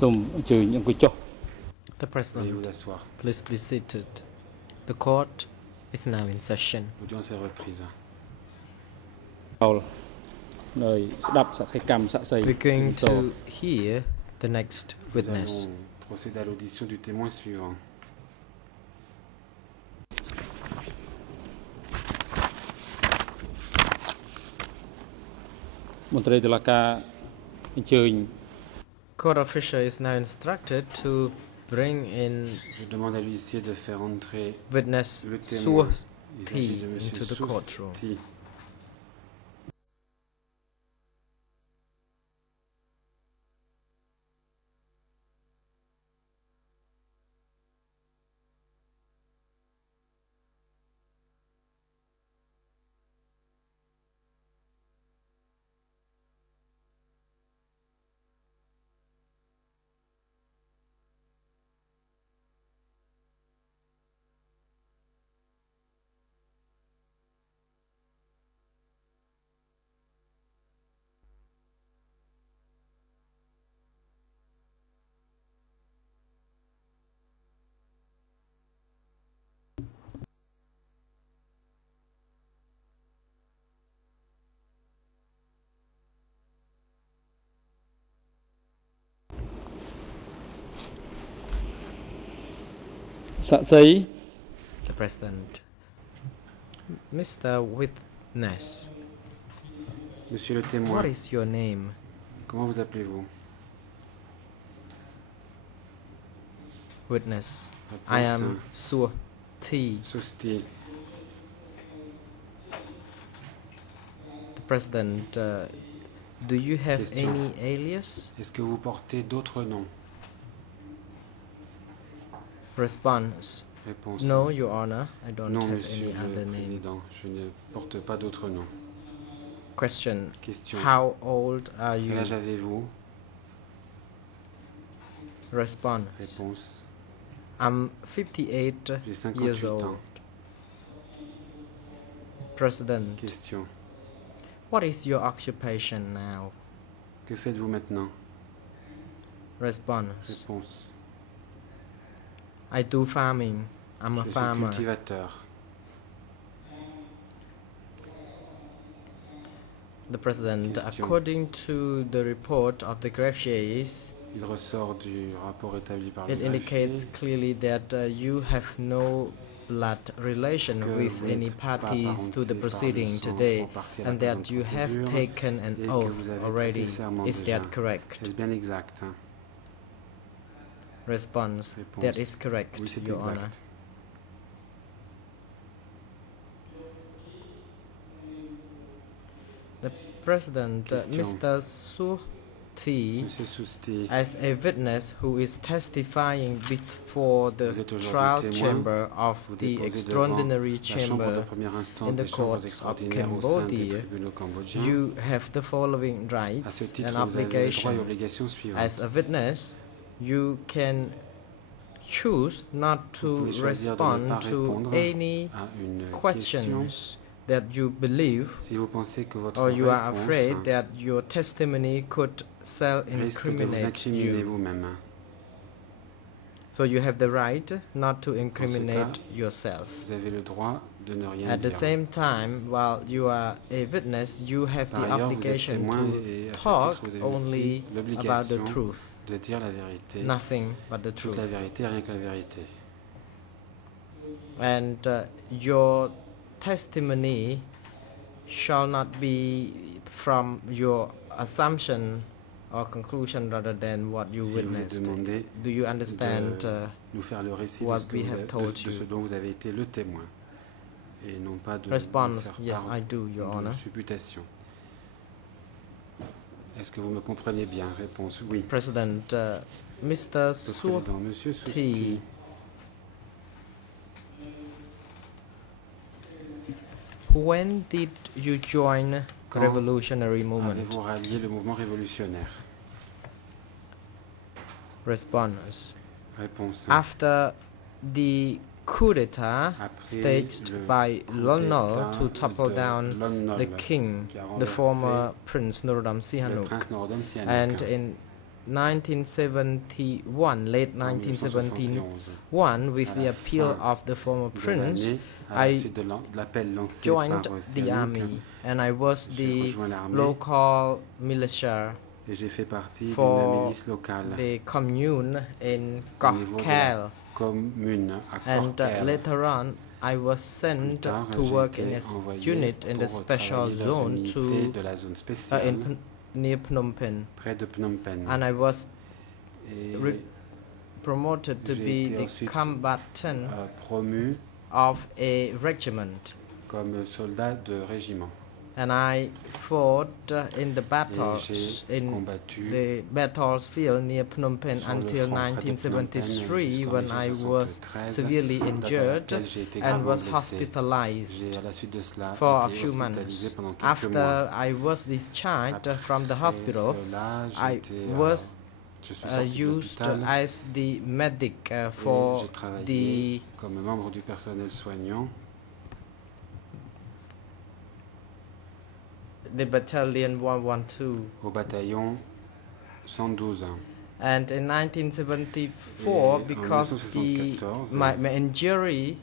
សូមអញ្ជើញអង្គុយចុះ The Veuillez vous President, asseoir. please be seated. The court is now in session. L'audience est reprise. នៅស្ដាប់សក្ខីកម្មសាក់សី We're going to hear the next Nous witness. allons procéder à l'audition du témoin suivant. មន្ត្រីតុលាការអញ្ជើញ Court official is now instructed to bring in Je demande à l'huissier de faire entrer witness le témoin. Sous Il s'agit de into Monsieur the courtroom. Sous. The President. Mr. Witness, Monsieur le témoin, what is your name? comment vous appelez-vous? Witness. Réponse I am Sous. Sousti. The President, do you have Question. any alias? Est-ce que vous portez d'autres noms? Response. Réponse No, Your Honor, I don't non, have Monsieur any other le name. Président, je ne porte pas d'autres noms. Question. Question. How old are you? Quel âge avez-vous? Response. Réponse. I'm 58 J'ai years 58 old. ans. President. Question. What is your occupation now? Que faites-vous maintenant? Response. Réponse. I do farming. I'm Je a suis farmer. cultivateur. The President, Question. according to the report of the greffiers, Il ressort du rapport établi par le it indicates greffier clearly that you have no blood relation que with vous any n'êtes pas parties to the apparenté proceeding par le sang today, en partie à la and that présente you have procédure taken an et que oath vous avez already. prêté serment Is déjà. that correct? Est-ce bien exact? Response. Réponse. That is correct, Oui, c'est Your Honor. exact. The President, Question. Mr. Sous, Monsieur Sousti, as a witness who is testifying before the Vous êtes aujourd'hui trial témoin. chamber of vous the déposez devant extraordinary la chambre de chamber première instance in the des chambres courts of extraordinaires au sein des Cambodia, tribunaux cambodgiens. you have the following À ce rights titre, and vous avez les droits et obligations. obligations suivantes. As a witness, you can choose not Vous to pouvez choisir de ne respond pas to répondre any à une question questions that you believe si vous pensez que votre or you are réponse afraid that your testimony could risque de vous self-incriminate incriminer you. vous-même. So you have the right not to cas, incriminate yourself. Vous avez le droit de ne rien At the dire. same time, while you are a witness, you have Par the ailleurs, vous êtes obligation témoin to et à ce talk titre, vous avez only aussi about the l'obligation truth, de dire la vérité, nothing but the toute truth. la vérité, rien que la vérité. And your testimony shall not be from your assumption or conclusion rather than what you Il vous est witnessed. demandé Do you understand nous faire le récit de what ce, que we vous have avez- told de you? ce dont vous avez été le témoin et non pas de Response, faire yes, part I do, Your de Honor. supputation. Est-ce que vous me comprenez bien? Réponse oui. President, Mr. Le président, Monsieur Sousti, when did you join Quand revolutionary movement? avez-vous rallié le mouvement révolutionnaire? Response. Réponse After the coup d'etat après staged le by coup Lon Nol d'État to topple de down Lon Nol, the king, qui a the renversé former Prince Norodom le Sihanouk, prince Norodom Sihanouk. and in 1971, late en 1971. 1971, with À the la appeal fin of the former de prince, l'année, à la I suite de l'appel lancé joined par the Sihanouk, army, and I was j'ai the rejoint l'armée local militia et j'ai fait partie d'une for milice locale the commune in au niveau de Kokkel. la commune à And Korkel. later on, I was sent Plus tard, to j'ai work in été a envoyé unit in the pour special travailler dans une zone unité to de la zone spéciale near Phnom Penh, près de Phnom Penh. and I was Et promoted to j'ai be été the ensuite combatant promu of a regiment, comme soldat de régiment. and I fought in the Et battles j'ai in combattu the battlefield near Phnom Penh sur le until front près de Phnom Penh 1973, jusqu'en when I was 1973, severely date à injured laquelle j'ai été and gravement was blessé. hospitalized J'ai à la suite de cela for a été few hospitalisé months. pendant quelques mois. After I was discharged from the Après hospital, cela, I was je suis sorti de used l'hôpital as the medic et for j'ai travaillé the comme membre du personnel soignant battalion 112. au bataillon 112. And in 1974, Et en because 1974, my injury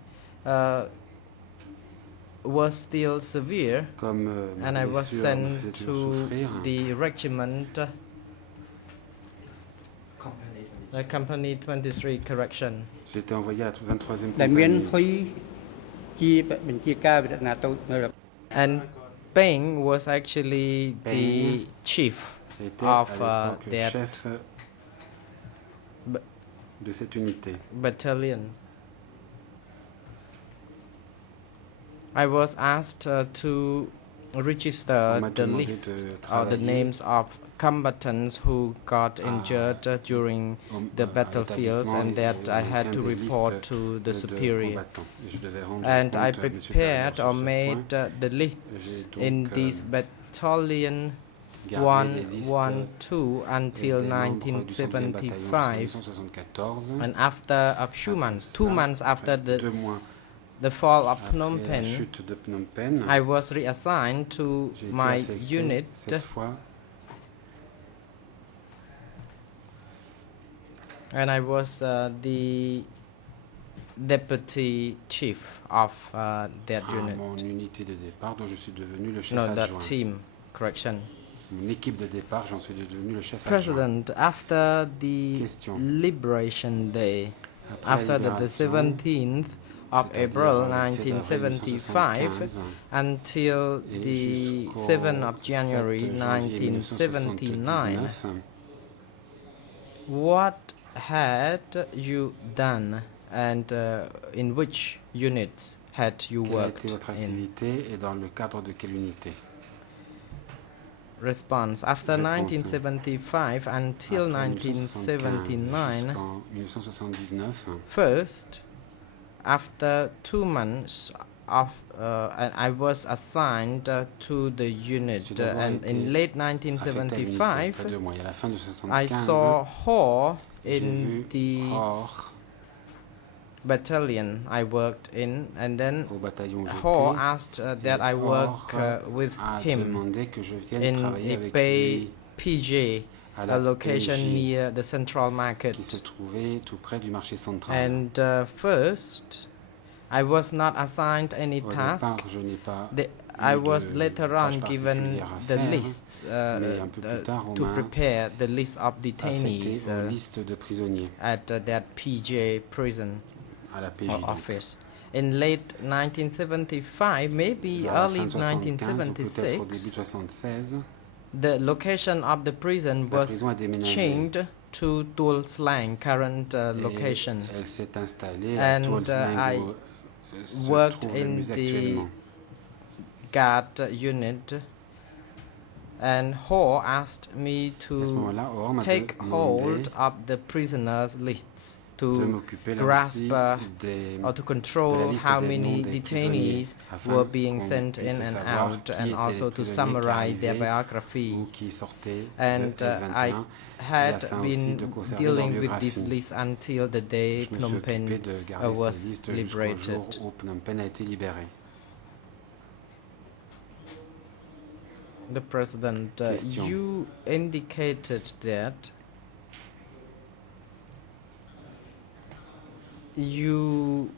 was still severe, Comme ma and I was blessure me sent faisait toujours to souffrir, the regiment, the company 23 correction. j'ai été envoyé à la 23e ដែលមាន compagnie. ហ៊ុយជាបញ្ជាការវិទ្យាតូចនៅ And Peng was actually the chief J'étais of à l'époque that chef de cette unité. battalion. I was asked to register On m'a the demandé list de or the travailler names of combatants who got injured during the à battlefields, l'établissement and et that I on had tient to des report listes to the de superior. combattants. Et je devais rendre And I compte à mes supérieurs prepared sur or ce made point. the lists J'ai in donc, this battalion Gardé les listes 112 until des membres du 5e bataillon 1975. jusqu'en 1974. And after a few months, 2 months after Après 2 mois the fall of après Phnom la Penh, chute de Phnom Penh, I was reassigned to j'ai été my affecté unit, cette fois and I was the deputy chief of that à unit. mon unité de départ dont je suis devenu le chef No, that adjoint. team, correction. Mon équipe de départ, j'en suis devenu le chef adjoint. President, after the Question. Liberation Day, Après la after the libération, 17th of c'est-à-dire April le 7 avril 1975 1975, until et the jusqu'au 7th of January 7 janvier 1979, 1979, what had you done, and in which units had you quelle a worked été votre in? activité et dans le cadre de quelle unité? Response. After Réponse. 1975 until Après 1979, jusqu'en 1979, first, after 2 months of, and I was assigned to the unit, J'ai d'abord and été in late affecté à l'unité après 1975, 2 mois. Et à la fin de I 1975, saw Ho j'ai in vu the Hors battalion I worked in, and then au bataillon où Ho j'étais. asked that I Et work Hors with a him demandé que je vienne in travailler a avec Bay lui PJ, à a la location PJ, near the central qui se market. trouvait tout près du marché central. And first, I was not assigned any Au task. départ, je n'ai pas I eu was de later tâche on given particulière à the faire, lists mais un peu plus tard, on to m'a prepare the list of affecté detainees aux listes de prisonniers at that PJ prison à la PJ. or donc. office. In late 1975, maybe Vers la early fin de 75 ou peut-être au début 1976, de 76, the location of the prison la was prison a déménagé changed to Tuol Slang, current et location. elle s'est installée à And Tuol Sleng I où se worked trouve le in musée the actuellement. guard unit, and Ho asked me À ce to moment-là, Or m'a take demandé hold of the prisoners' lists de to m'occuper là grasp aussi des, or to de la control liste how des many noms des detainees afin were being qu'on sent puisse in and savoir out, qui and étaient also les to prisonniers qui summarize their arrivaient ou biographies. qui sortaient And de S21 I had afin aussi been de conserver dealing leur with this biographie. list until the day Je me suis Phnom occupé Penh de garder was ces listes jusqu'au liberated. jour où Phnom Penh a été libéré. The President, Question. you indicated that you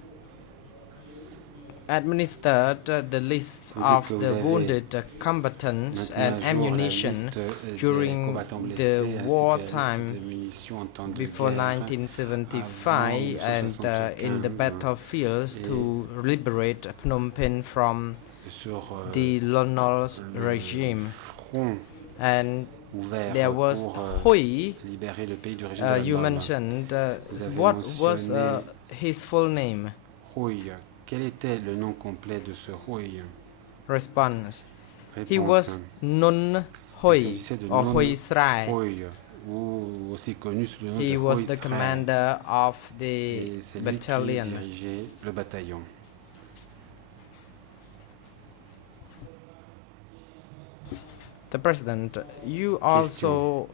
administered the lists Vous dites of que vous the avez wounded combatants maintenant and à jour la ammunition liste des during combattants the blessés ainsi que la liste wartime des munitions en temps de before guerre 1975 and in the 1975 battlefields et to liberate Phnom Penh from sur the Lol's le regime. front And ouvert there was pour Hoi. libérer le pays du régime de You Lol. mentioned Vous avez what was mentionné his full name? Hoi. Quel était le nom complet de ce Hoi? Response. Réponse. He was Nun Il Hoi s'agissait de or Nun Hoi Srai. Hoi, ou aussi connu sous le nom He de was Hoi the Srai. commander of the Et c'est lui qui battalion. dirigeait le bataillon. The President, you also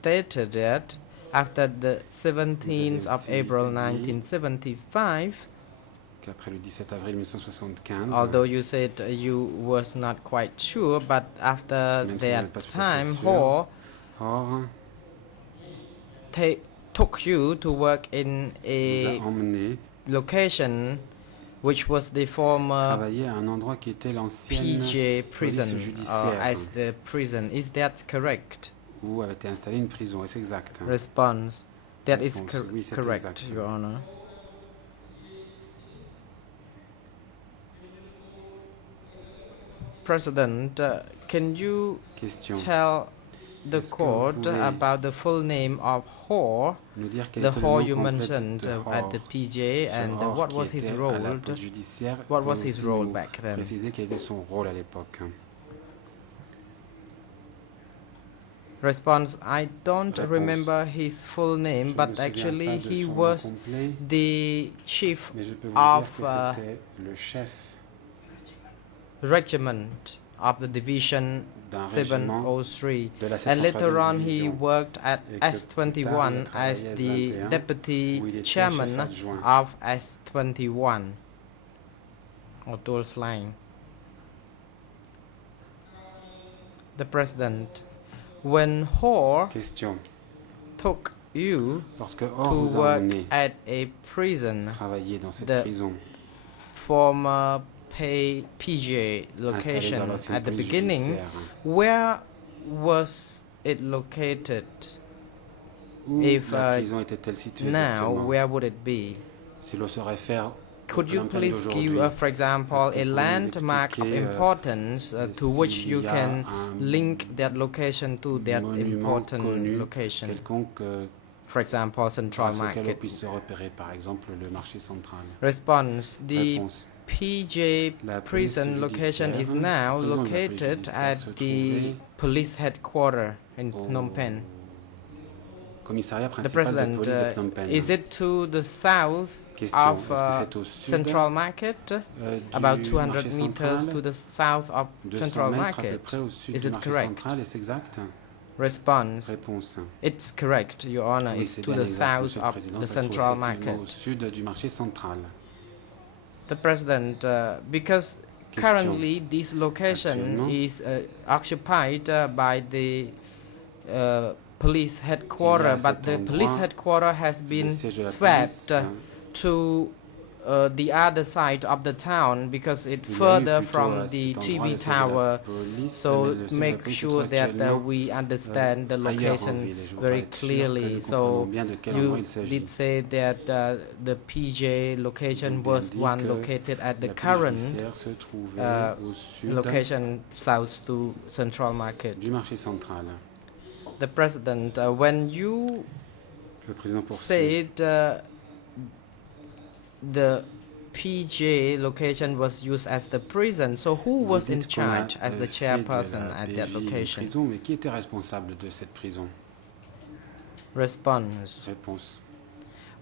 stated that after the 17th of aussi April dit 1975, Qu'après le 17 avril 1975, although you said you was not quite sure, but after Même si vous n'êtes that pas tout à fait time, sûr. Ho Or, took you to work in vous a a emmené location which was the former travailler à un endroit qui était l'ancienne PJ police prison judiciaire, as the prison. Is that correct? où avait été installée une prison. Est-ce exact? Response. That is Réponse. Oui, c'est correct, exact. Your Honor. President, can you Question. tell the Est-ce que vous court pouvez about the full name of Ho, Nous dire quel the était le Ho nom you complet mentioned de at the Hor, PJ, ce and Hor what qui was his était à la role? police judiciaire. What Pouvez was his aussi role nous back then? préciser quel était son rôle à l'époque? Response. I don't Réponse. remember his full Je name, ne but me souviens actually pas de he son nom was complet, the chief mais je peux vous of dire que c'était le chef regiment of the division d'un régiment 703, de la and later 703e on he division. worked at Et que plus tard, il a S21 travaillé as à the S21, deputy où il était chef chairman adjoint. of S21 or Tuol Slang. The President, when Ho Question. took you Lorsque Hor to vous a work emmené at a prison, travailler dans cette the prison former PJ installée location dans l'ancienne at the police beginning, judiciaire, where was it located? où If, la prison était-elle située Now, exactement? where would it be? Si l'on se réfère Could you Phnom Penh please d'aujourd'hui, give, for example, est-ce que a vous pouvez nous landmark of expliquer, importance to which s'il you y a can un link that location to that monument important connu location? quelconque For example, Central grâce auquel on Market. puisse se repérer, par exemple le marché central? Response. The Réponse. PJ La police prison location is judiciaire, now prison de la police located judiciaire at se the trouvait police headquarters in au Phnom Penh. commissariat The principal de President, police de Phnom Penh. is it to the south Question. of Est-ce que c'est au sud Central Market? du About 200 marché meters central, to the south of 200 Central mètres à peu Market? près au sud Is du it marché correct? central, est-ce exact? Response. Réponse. It's correct, Your Honor. Oui, It's c'est to bien the exact, south Monsieur le of Président, the ça se trouve Central effectivement Market. au sud du marché central. The President, because Question. currently this location Actuellement. is occupied by the police headquarters, but the cet police endroit, headquarters has Le been siège de la swept police, to the other side of the town because it's il y a eu further plutôt from à the cet endroit TV le siège de la tower. police, So mais le siège de la make police se sure trouve that actuellement, we understand the ailleurs en location ville, et je voudrais very être sûr que clearly. nous comprenons So bien de quel endroit you il s'agit. did say that the PJ location Ils ont bien was dit one que located at the La police current judiciaire se trouvait au sud location south to Central Market. du marché central. The President, when you Le président poursuit. said the PJ location was used as the prison, so who Vous was in dites qu'on a, charge as the fait de chairperson la at that PJ une location? prison, mais qui était responsable de cette prison? Response. Réponse.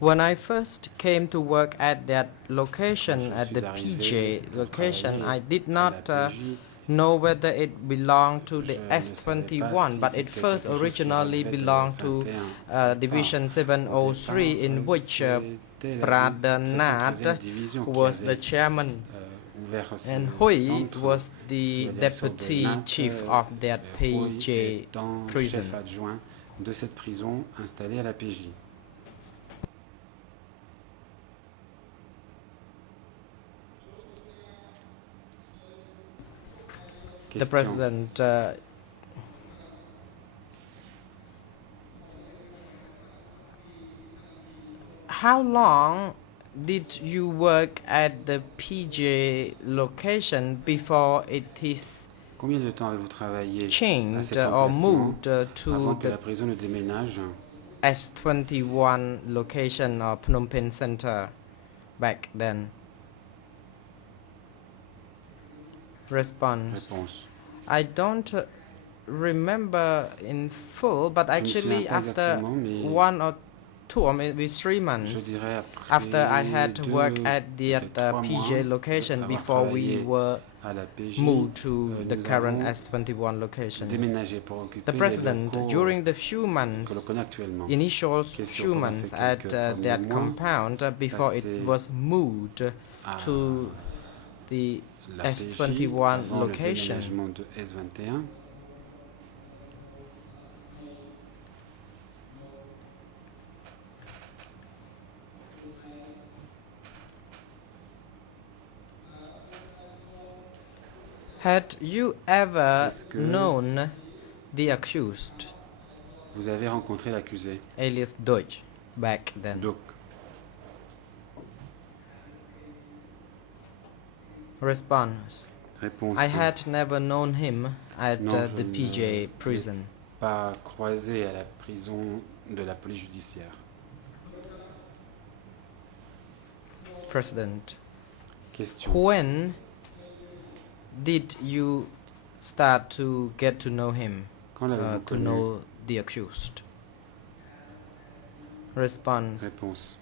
When I first came to work at that location, Je at suis the arrivé PJ pour location, travailler I did à not la PJ. know whether it belonged to the Je ne savais S21, pas si but it c'était first quelque chose qui originally relevait de belonged to S21. Division 703, in which C'était la Pradhanad 703e division qui was the avait, chairman, ouvert ce and Hoi centre was the sous la direction de deputy Nat, chief of that Hoi PJ étant prison. chef adjoint de cette prison installée à la PJ. The President, how long did you work at the PJ location before it is Combien de temps avez-vous travaillé à changed cet or emplacement moved avant to que la the prison ne déménage? S21 location or Phnom Penh Center back then? Response. Réponse. I don't remember in full, but Je me actually souviens pas after exactement, mais 1 or 2 or maybe 3 je months dirais après after I had 2, worked at the peut-être 3 PJ mois location avoir before we travaillé were à la PJ, moved to the nous current avons S21 location. déménagé pour occuper The les President, locaux during the few que l'on months, connaît actuellement. initial Question few pendant months ces at quelques that premiers mois compound before it passés was moved à to the la PJ S21 avant le location. déménagement de S21. Had you ever Est-ce que known the accused, vous avez rencontré l'accusé? alias Deutsch, back then? Donc, Response. réponse. I had never known him at Non, the je PJ ne- prison. Pas croisé à la prison de la police judiciaire. President. Question. When did you start to get to know him, Quand l'avez-vous to connu? know the accused? Response. Réponse.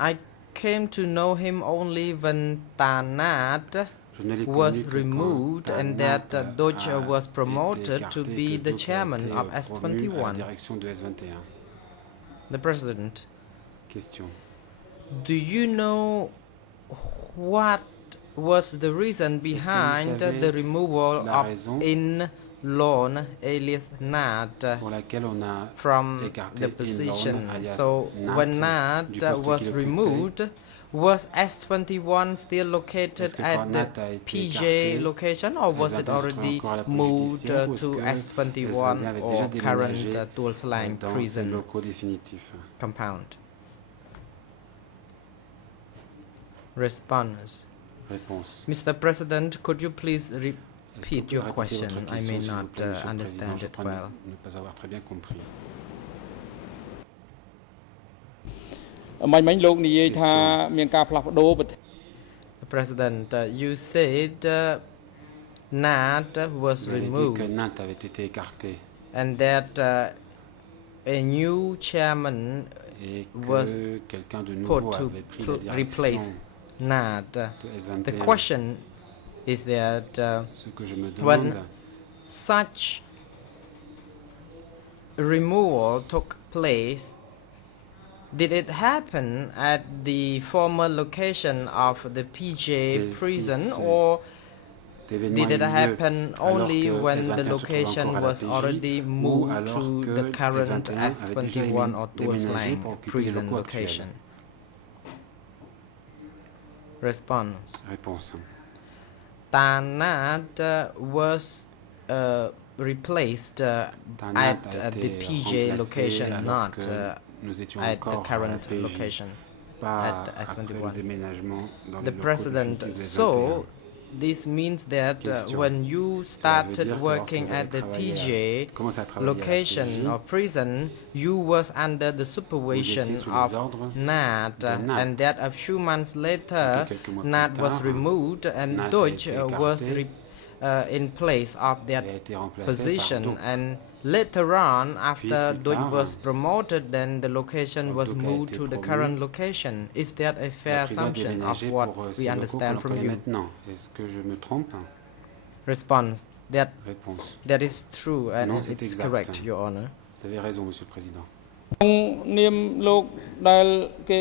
I came to know him only when Tanat Je ne l'ai was connu que removed quand and that Tanat Deutsch a was été promoted to écarté, be que the Doc a chairman été, of promu à la S21. direction de S21. The President. Question. Do you know what was the reason behind savez the removal la of raison In Lon alias Nat Pour laquelle on a from écarté the In position? Lon, alias So when Nat, du Nat poste was qu'il occupait, removed, was S21 still located est-ce que at quand the Nat a été PJ écarté, location or was it S21 se trouvait already encore à la police moved judiciaire ou est-ce to que S21 S21 avait déjà or current déménagé Tuol Sleng dans ses prison locaux définitifs? compound? Response. Réponse. Mr. President, could you please Est-ce que vous repeat pouvez your répéter question? votre I may question, s'il vous not plaît, Monsieur le Président? understand Je it crois well. ne pas avoir très bien compris. មិញលោកនិយាយថាមានការផ្លាស់ប្ដូរប្រទេស The President, you said Nat was Vous avez dit que removed Nat avait été écarté and that a new chairman et was que quelqu'un de put nouveau to avait pris la replace direction Nat. de The S21. question is that Ce que je me when demande, such removal took place, did it happen at the former location of the PJ C'est- prison si c'est- or d'événements did it a eu lieu happen alors only que when S21 the se trouve location encore à la was PJ, already ou moved alors to que the current S21 avait déjà S21 or Tuol déménagé Sleng pour occuper les prison locaux location? actuels? Response. Réponse. Tanat was replaced Tanat at a the été PJ remplacé location, alors not que nous étions at the encore à la current PJ, location. pas at the après le S21. déménagement dans The les locaux President, définitifs de so S21. this means that Question. when you Cela veut dire started que working lorsque vous at the avez PJ commencé à travailler à la location PJ, or prison, you was under the vous supervision étiez sous les of ordres Nat, de Nat. and that a few months later, Et que quelques mois Nat plus was tard, removed and Nat a Deutsch été was écarté in place of that et a été remplacé position, par Doc. and later on, after plus Deutsch tard, was promoted, then the location quand was Doc a moved été to the promu, current location. Is that a La fair prison a assumption of déménagé what pour we ces locaux que understand l'on from connaît you? maintenant. Est-ce que je me trompe? Response. Réponse. That is true and Non, c'est it's exact. correct, Your Honor. Vous avez raison, Monsieur le Président. នាមលោកដែលគេ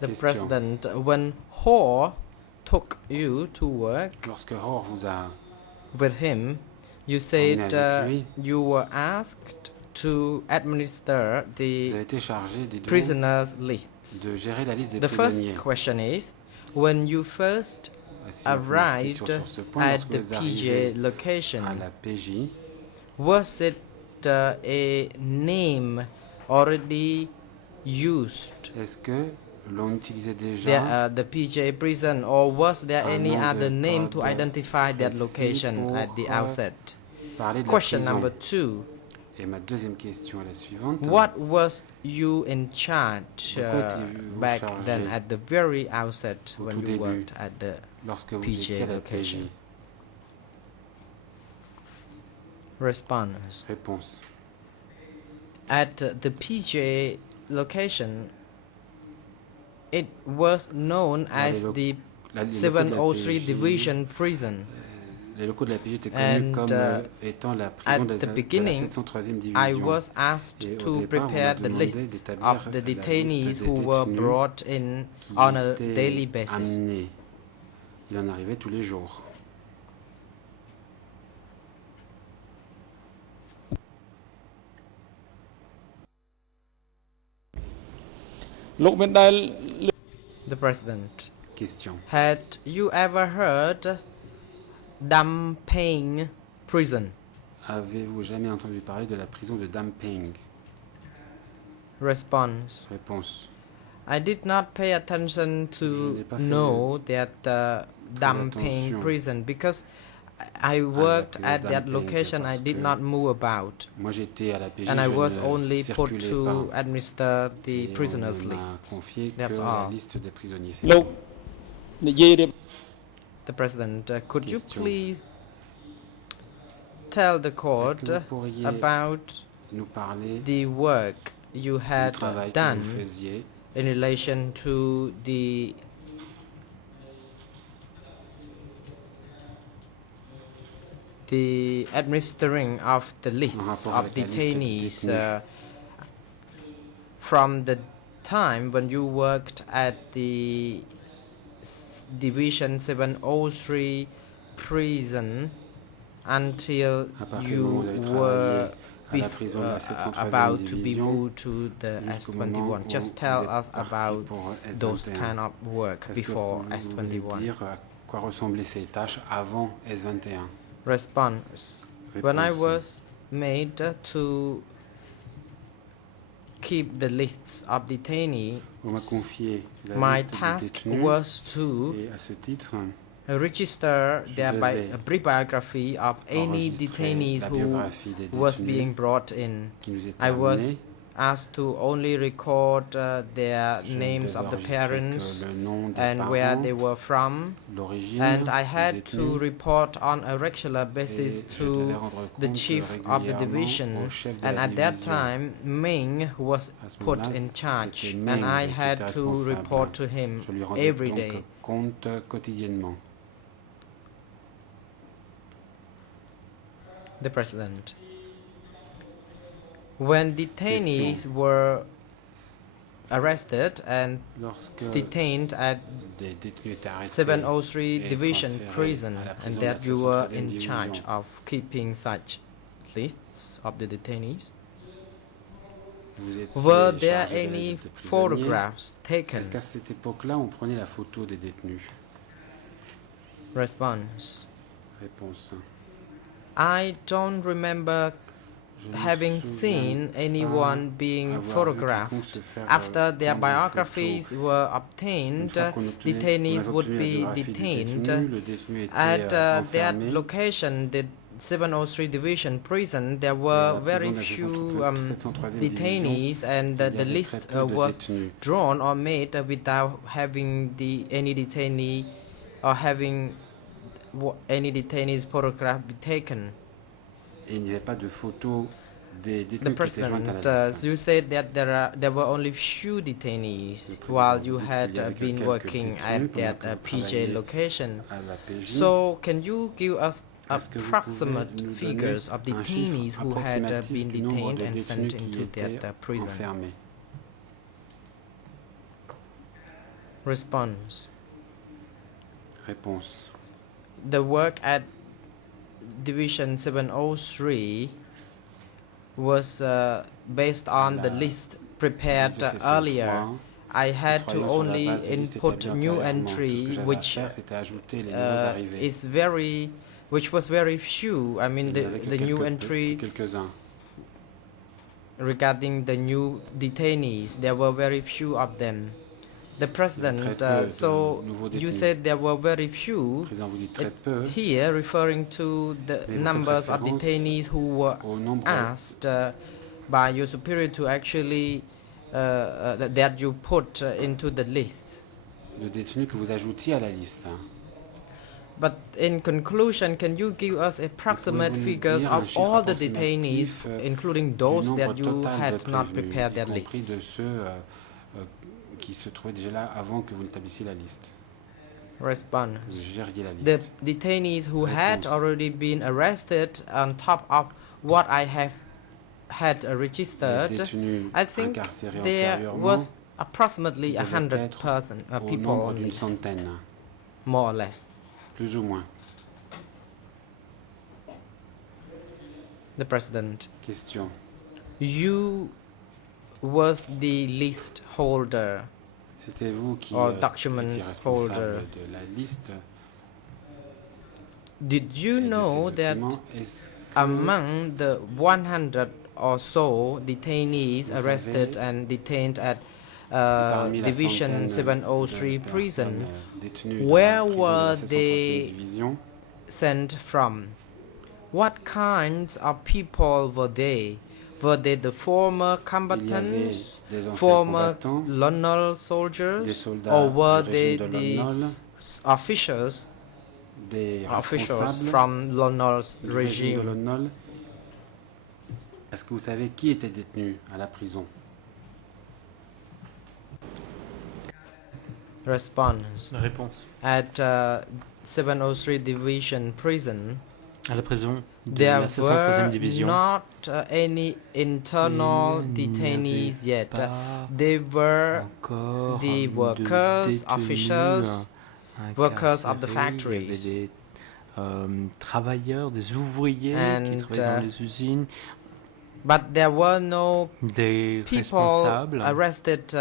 The Question. President, when Hoare took you to work Lorsque Hoare vous a with him, you said avec lui. you were asked to administer vous avez the été chargé, dites-vous, prisoners' lists. de gérer la liste des The first prisonniers. question is, when you first Si la première question arrived sur ce point, at lorsque the vous arrivez PJ location, à la PJ, was it a name already used est-ce que l'on utilisait there, déjà the PJ prison, or was there un any nom other de name to code identify that précis location pour, at the outset? parler de la Question prison? number 2. Et ma deuxième question est la suivante. What was you in charge De quoi étiez-vous back chargé then at the very outset au when tout you début, worked at the lorsque vous PJ étiez à la location? PJ? Response. Réponse. At the PJ location, it was known as the Les locaux de la 703 PJ, Division Prison. les locaux de la PJ étaient connus And, comme étant la At prison de the la beginning, 703e division. I was asked Et au to départ, on prepare m'a the demandé lists d'établir of the la detainees liste who des were détenus brought in qui on a étaient daily basis. amenés. Il en arrivait tous les jours.លោកមានដែល The President. Question. Had you ever heard Damping Prison? Avez-vous jamais entendu parler de la prison de Damping? Response. Réponse. I did not pay attention Je to n'ai pas fait know that Damping attention Prison because I worked prison at that Damping location. I parce did que not move about, Moi j'étais à la PJ, and I je was ne only put circulais to pas. administer the Et prisoners' on m'a lists. confié que That's la all. liste des prisonniers. C'est លោកនិយាយរៀប The President, could you Question. please tell the Est-ce court que vous pourriez about nous parler the work you du had travail que done vous faisiez in relation to the administering of the lists rapport of avec la liste des detainees détenus. from the time when you worked at the Division 703 prison until à partir du you moment où vous avez were travaillé à la prison de la 703e about to be division moved to the jusqu'au moment S21. où Just vous tell êtes us parti about pour those S21. kind of work Est-ce que before vous pouvez S21. dire à quoi ressemblaient ces tâches avant S21? Response. When I Réponse. was made to keep the lists of detainees, On m'a confié la my liste des task détenus was to et à ce titre, register their devais a biography of any enregistrer detainees la who biographie des was détenus being brought in. qui nous étaient I was amenés. asked to only record their Je names devais of the enregistrer parents que le nom des and where parents, they were from, l'origine and I des had to détenus, report on a regular et basis je devais to rendre the compte chief of the régulièrement division, au chef de and la at that division. time Ming was À ce put moment-là, in charge, c'était and Ming I qui had était to responsable. report to him Je lui rendais every donc day. compte quotidiennement. The President. When detainees were arrested and Lorsque detained at des détenus étaient arrêtés 703 et Division transférés prison, à la and prison de la that you were 703e in division, charge of keeping such lists of the detainees, vous étiez were there chargé de la any liste des prisonniers. photographs taken? Est-ce qu'à cette époque-là, on prenait la photo des détenus? Response. Réponse. I don't remember Je me having souviens seen anyone pas being avoir vu photographed. quiconque se faire, After their prendre une biographies photo. were Une obtained, fois qu'on obtenait- detainees on avait would obtenu la be biographie du detained détenu, le détenu était at that enfermé. location, the 703 Division prison. There À were la very prison de la few 703e detainees, and il y the avait list très peu de was détenus. drawn or made without having any detainee or having any detainees photograph be taken. Et il n'y avait pas de photos des The détenus qui étaient jointes à President, la liste. you said that there were only few detainees Le président while dit you qu'il y had avait que been quelques working détenus at pendant that que vous PJ travailliez location. À la PJ. So, can you give us Est-ce que vous approximate pouvez nous figures donner of un chiffre detainees who had approximatif been du nombre detained de and détenus sent qui into étaient that prison? enfermés? Response. Réponse. The work at Division 703 was based on the La- list prepared L'exercice earlier. 3 I had to Travaillant sur la only base de listes input établies new antérieurement. Tout ce entry, que j'avais à which faire, c'était ajouter les nouveaux arrivés. which was very few. I mean, Il n'y avait que the new entry quelques-uns. regarding the new detainees, there were very few of them. The President, peu de so nouveaux you détenus. said there were very Le few. président vous dit très peu. Here, referring to the Mais vous faites numbers of référence detainees who were au nombre asked by your superior to actually that you put into the list. de détenus que vous ajoutiez à la liste. But in conclusion, can you give us approximate Pouvez-vous nous figures dire un of chiffre all the detainees, approximatif, including du those nombre that you total de had not prévenus, prepared y their compris de lists? ceux qui se trouvaient déjà là avant que vous n'établissiez la liste. Vous Response. gériez la The liste. detainees who had Réponse. already been arrested on top of what I had Les registered, détenus I think incarcérés there antérieurement was approximately devaient 100 être au people nombre on d'une list, centaine, more or less. plus ou moins. The President, Question. you was the list holder. C'était vous qui Or étiez documents responsable holder. de la liste Did you et de know ces that documents. Est-ce que among the 100 or so detainees Vous arrested savez, and detained at c'est parmi la Division centaine 703 de prison, personnes détenues dans where la prison de were la 730e they division, sent from? What kinds of people were they? Were they the former il y avait combatants, des anciens former combattants, Lonnel des soldiers, soldats or were du they régime de the Lonnol, officials des officials responsables from Lonnel's du régime de regime? Lonnol. Est-ce que vous savez qui était détenu à la prison? Response. Réponse. At 703 Division Prison, À la prison de there la 703e were division. not any internal Il n'y detainees avait yet. pas They were encore the de workers, détenus officials, workers of the incarcérés. Il y factories. avait des travailleurs, des ouvriers qui And, travaillaient dans les usines, but there were no des people responsables. arrested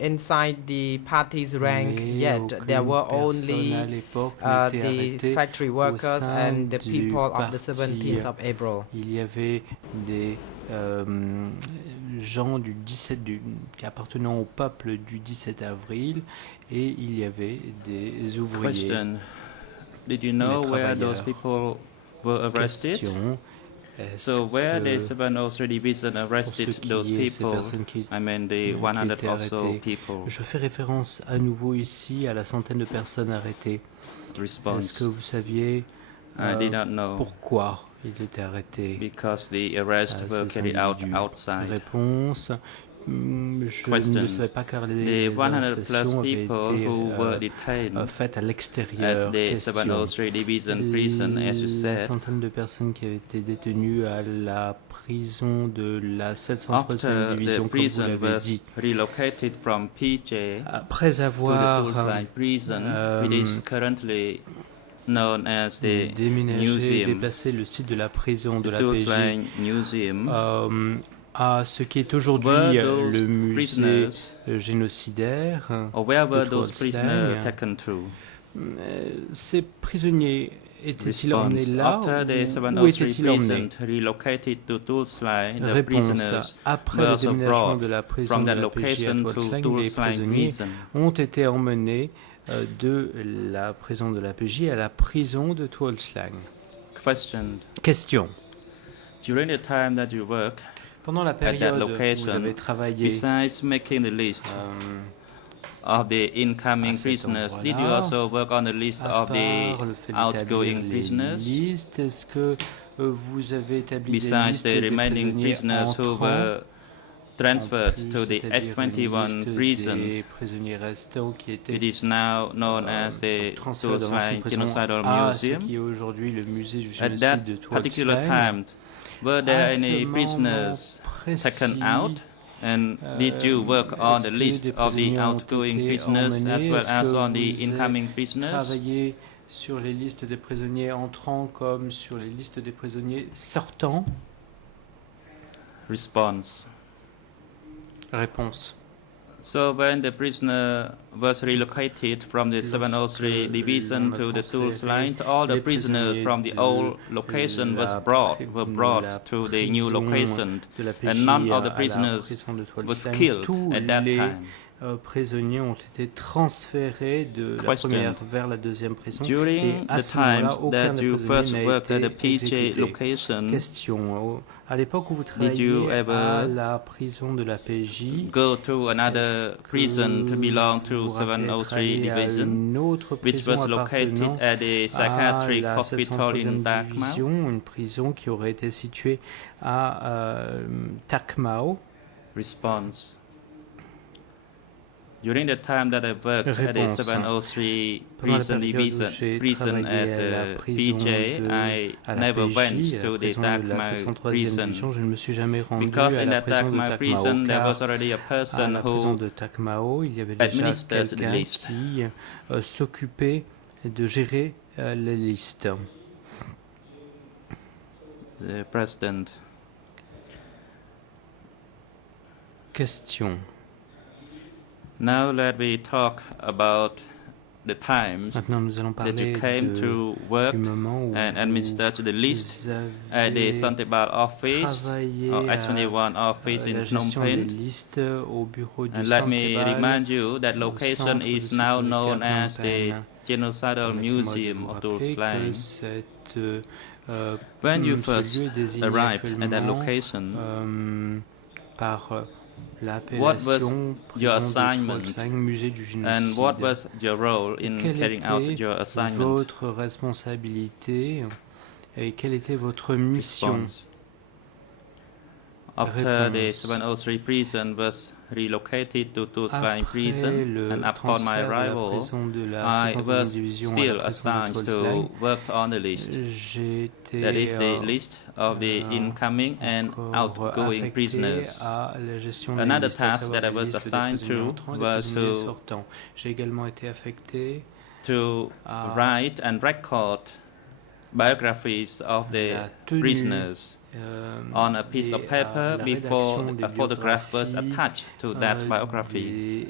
inside the party's rank Mais yet. There aucune were personne à only l'époque n'était the arrêtée factory workers sein and the du people of the parti. 17th of April. Il y avait des gens qui appartenant au peuple du 17 avril et il y avait des ouvriers. Question. Did you know where those people were arrested? Question. Est-ce So where que the 703 division arrested pour ceux those qui est ces people, personnes qui I mean the ont 100 été or so arrêtées. people? Je fais référence à nouveau ici à la centaine de personnes arrêtées. Est-ce Response. que vous saviez I did not know pourquoi ils étaient arrêtés? because the arrests were Ces carried out individus. outside. Réponse. Je Question. ne savais pas car The les 100 plus arrestations avaient people été who were detained faites à at l'extérieur. the Question. 703 division prison, as you La said, centaine de personnes qui avaient été détenues à la prison de la 703e after division, the comme vous prison l'avez was dit, relocated from PJ après to the avoir Tulsa prison, which is currently known as the déménagé, museum, déplacé le site de la prison de the la Tulsa PJ Museum. à ce qui est aujourd'hui Were those le musée prisoners, génocidaire. or where were de those Tulsa. prisoners taken to? Ces prisonniers étaient-ils Response. emmenés là After the ou 703 étaient-ils emmenés? prison relocated to Tulsa, the Réponse. prisoners Après were le also déménagement brought de la prison from de that la PJ à location to Tulsa, les Tulsa prisonniers prison. ont été emmenés de la prison de la PJ à la prison de Tulsa. Question. Question. During the time that you work, Pendant la that période où location, vous avez travaillé besides making the list of the incoming à cet prisoners, did you endroit-là, also work on the list à of the part le fait outgoing d'établir les prisoners, listes, est-ce que vous avez établi des besides listes the des remaining prisonniers prisoners who entrants, were transferred en plus to the d'établir une S21 liste prison? des prisonniers restants qui étaient It is now known as the transférés dans l'ancienne Tulsa prison Genocidal à ce Museum. qui est aujourd'hui le musée du At that génocide de particular Tulsa. time, were there À ce any moment prisoners précis, taken out? And did you work on est-ce the que list des of the prisonniers ont outgoing été prisoners emmenés? as well Est-ce as que on the vous incoming prisoners? travaillez sur les listes des prisonniers entrants comme sur les listes des prisonniers sortants? Response. Réponse. So when the prisoner was relocated from the 703 division to the Sous line, all the prisoners from the old location were brought to the new location, and none of the prisoners was killed at that time. Prisonniers ont été transférés de la première vers la deuxième prison. During the times that you first worked at the PJ location, question. À l'époque où vous travailliez à la prison de la PJ, go to another prison to belong to 703 division, which was located at the psychiatric hospital in Takmao? Une prison qui aurait été située à Takmao. Response. During the time that I worked at the 703 prison at PJ, I never went to the Takmao prison je ne me suis jamais rendu because à in la that prison de Takmao prison there was already a à person la prison who de Takmao, il y avait déjà administered the quelqu'un list. qui s'occupait de gérer les listes. The president. Question. Now let me talk about the times Maintenant, nous allons that parler you came to work du moment où and administered the list vous at the avez Santebal office travaillé or à S21 office in la Phnom gestion des Penh. listes au bureau du And let me Santebal, remind you that au location centre de is now sécurité known à as Phnom the Penh. Genocidal Permettez-moi de Museum vous of rappeler Those que Lines. When you ce first lieu est désigné arrived at that actuellement, location, par what was l'appellation your prison de assignment Trotsang, musée du and what génocide. was your role in Quelle carrying out était your assignment? votre responsabilité et quelle était votre mission? Response. After the Réponse. 703 prison was relocated to Tutslang Après prison, le and upon my transfert de la arrival, prison de la I 701e was division à still la prison de assigned Tutslang, to work on the list. j'étais That is the list of the incoming and outgoing prisoners. à la gestion des Another listes, à task savoir that I les was listes des assigned prisonniers to entrants et des was prisonniers to sortants. J'ai également été affecté to write and record biographies of the la tenue, prisoners on a piece et of à paper la before rédaction des a photograph was biographies, attached to that biography.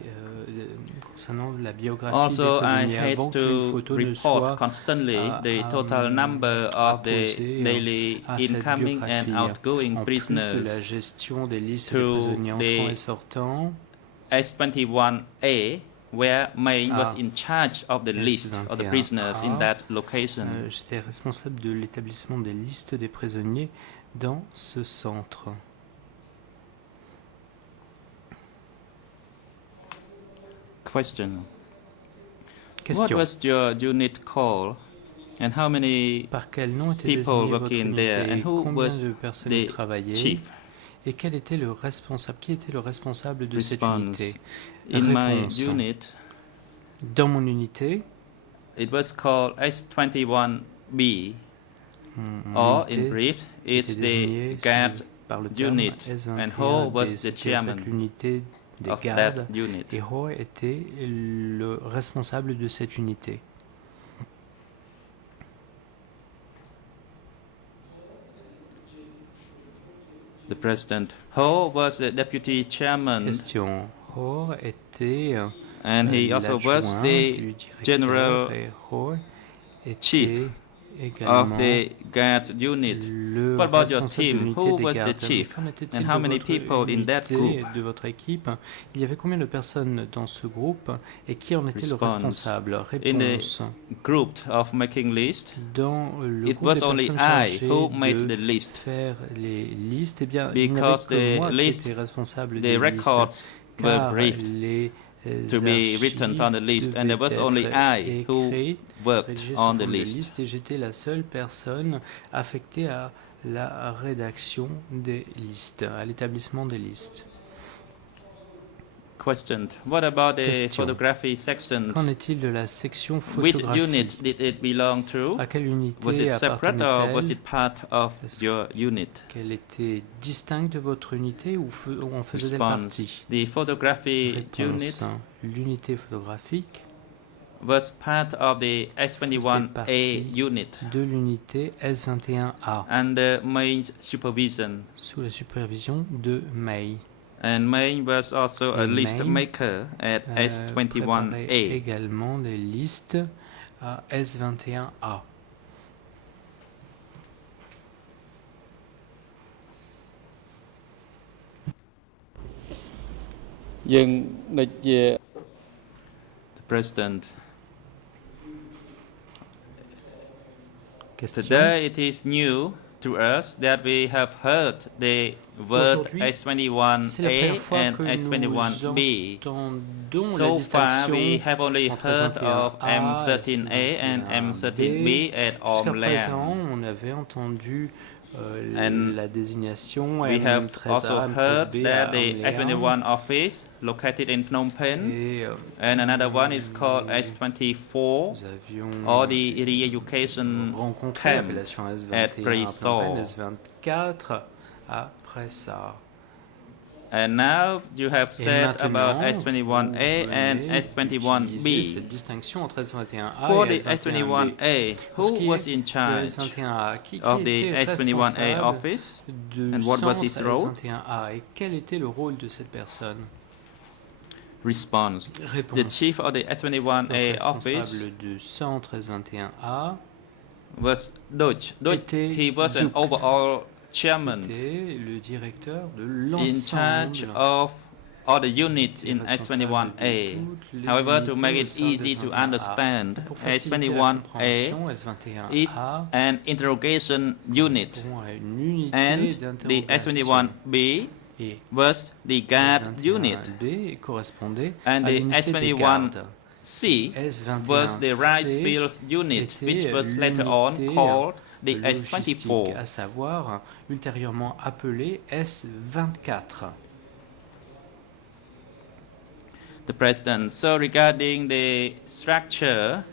Concernant la biographie Also, des I prisonniers had avant qu'une to photo ne report soit constantly the total number of the apposée daily à cette incoming and biographie. outgoing En plus de la prisoners gestion des listes des to prisonniers entrants the et sortants, S21A, where May was in charge of the list of the prisoners in that location. j'étais responsable de l'établissement des listes des prisonniers dans ce centre. Question. What Question. was your unit called, and how many Par quel nom était people désignée votre working there, unité? and who Combien was de personnes y the travaillaient? chief? Et quel était le responsable? Qui était le responsable de cette Response. unité? In my Réponse. unit, Dans mon unité, it was called S21B, mon or unité in brief, it's était the désignée guard par le terme unit, S21 and Ho was des- the c'était en fait chairman l'unité des of gardes that unit. et Ho était le responsable de cette unité. The president. Ho was the deputy chairman, Question. Ho était and he also was l'adjoint the du directeur general et Ho était chief également of the guard unit. le What about your responsable de team? l'unité Who des was the gardes. chief? Qu'en était-il And how de many votre people in that unité, group? de votre équipe? Il y avait combien de personnes dans ce groupe et qui en était le Response. responsable? In the Réponse. group of making list, Dans le it groupe was des only personnes I chargées who made de the list. faire les listes, eh bien, il n'y avait Because que the moi qui list, étais responsable the des listes, records were car briefed les to be written on the list, and there was only I who worked rédigés sous on the forme de list. liste, et j'étais la seule personne affectée à la rédaction des listes, à l'établissement des listes. Question. What about the Question. photography section? Qu'en est-il de la section Which photographie? unit did it belong to? À quelle unité Was it separate or was appartenait-elle? it part of Est-ce your unit? Qu'elle était distincte de votre unité ou en faisait-elle Response. partie? The photography unit Réponse. L'unité photographique was part of the faisait S21A partie unit de l'unité S21A under main supervision. sous la supervision de May. And Main was also a Et list Main, maker at préparait S21A. également des listes à S21A.យើងដូចជា The President. Question. Today it is new to us that we have heard the word Aujourd'hui, c'est la S21A première fois and que nous S21B. entendons la So far, distinction we have only entre heard of S21A, M13A and M13B at Jusqu'à présent, Ormland. on avait entendu And la désignation We have M13A, also heard M13B that à the Orléans. S21 office located in Phnom Penh, Et and another one is called S24, nous avions or the re-education rencontré camp l'appellation S21 at à Phnom Presaw. Penh, S24 après ça. And now you have Et said maintenant, about S21A and vous venez d'utiliser S21B. cette distinction entre S21A For et the S21B. S21A, Pour ce who qui was est in de charge S21A, qui of the était S21A responsable office? du And what was centre his role? S21A et quel était le rôle de cette personne? Response. Réponse. The chief of the Le S21A office responsable du centre S21A was Deutsch. était He was an Duc. overall chairman C'était le directeur de in charge l'ensemble of all the units in responsable de S21A. toutes les However, to unités make au it sein easy de to S21A. understand, Pour faciliter la S21A compréhension, S21A is an interrogation unit, correspond à une unité and the d'interrogation. S21B Et was the guard unit, S21B correspondait and à the l'unité des S21C gardes. was the rice S21C fields unit, which était was later on l'unité called the logistique, S24. à savoir ultérieurement appelé S24. The President. So regarding the structure,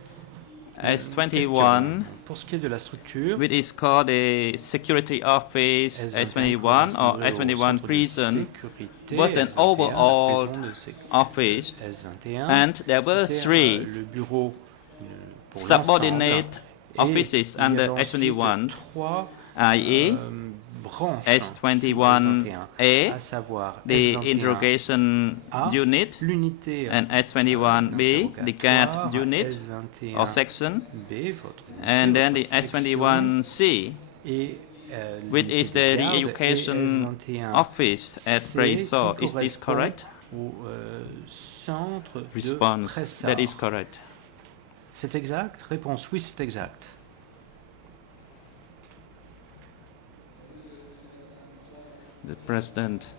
S21, Pour ce qui est de la structure, which is called the Security Office S21 or S21 Prison, was an overall office, S21, and there were c'était, three le bureau pour subordinate l'ensemble. offices Et il y under avait ensuite S21, trois i.e. branches S21A, à savoir the S21A, interrogation unit, l'unité and S21B, the guard unit S21B, or section, votre unité, and then the votre section, S21C, et, which l'unité is de the garde, et re-education S21 office at C, Presaw. qui Is this correspond correct? au centre de Response. Presaw. That is correct. C'est exact? Réponse oui, c'est exact. The President,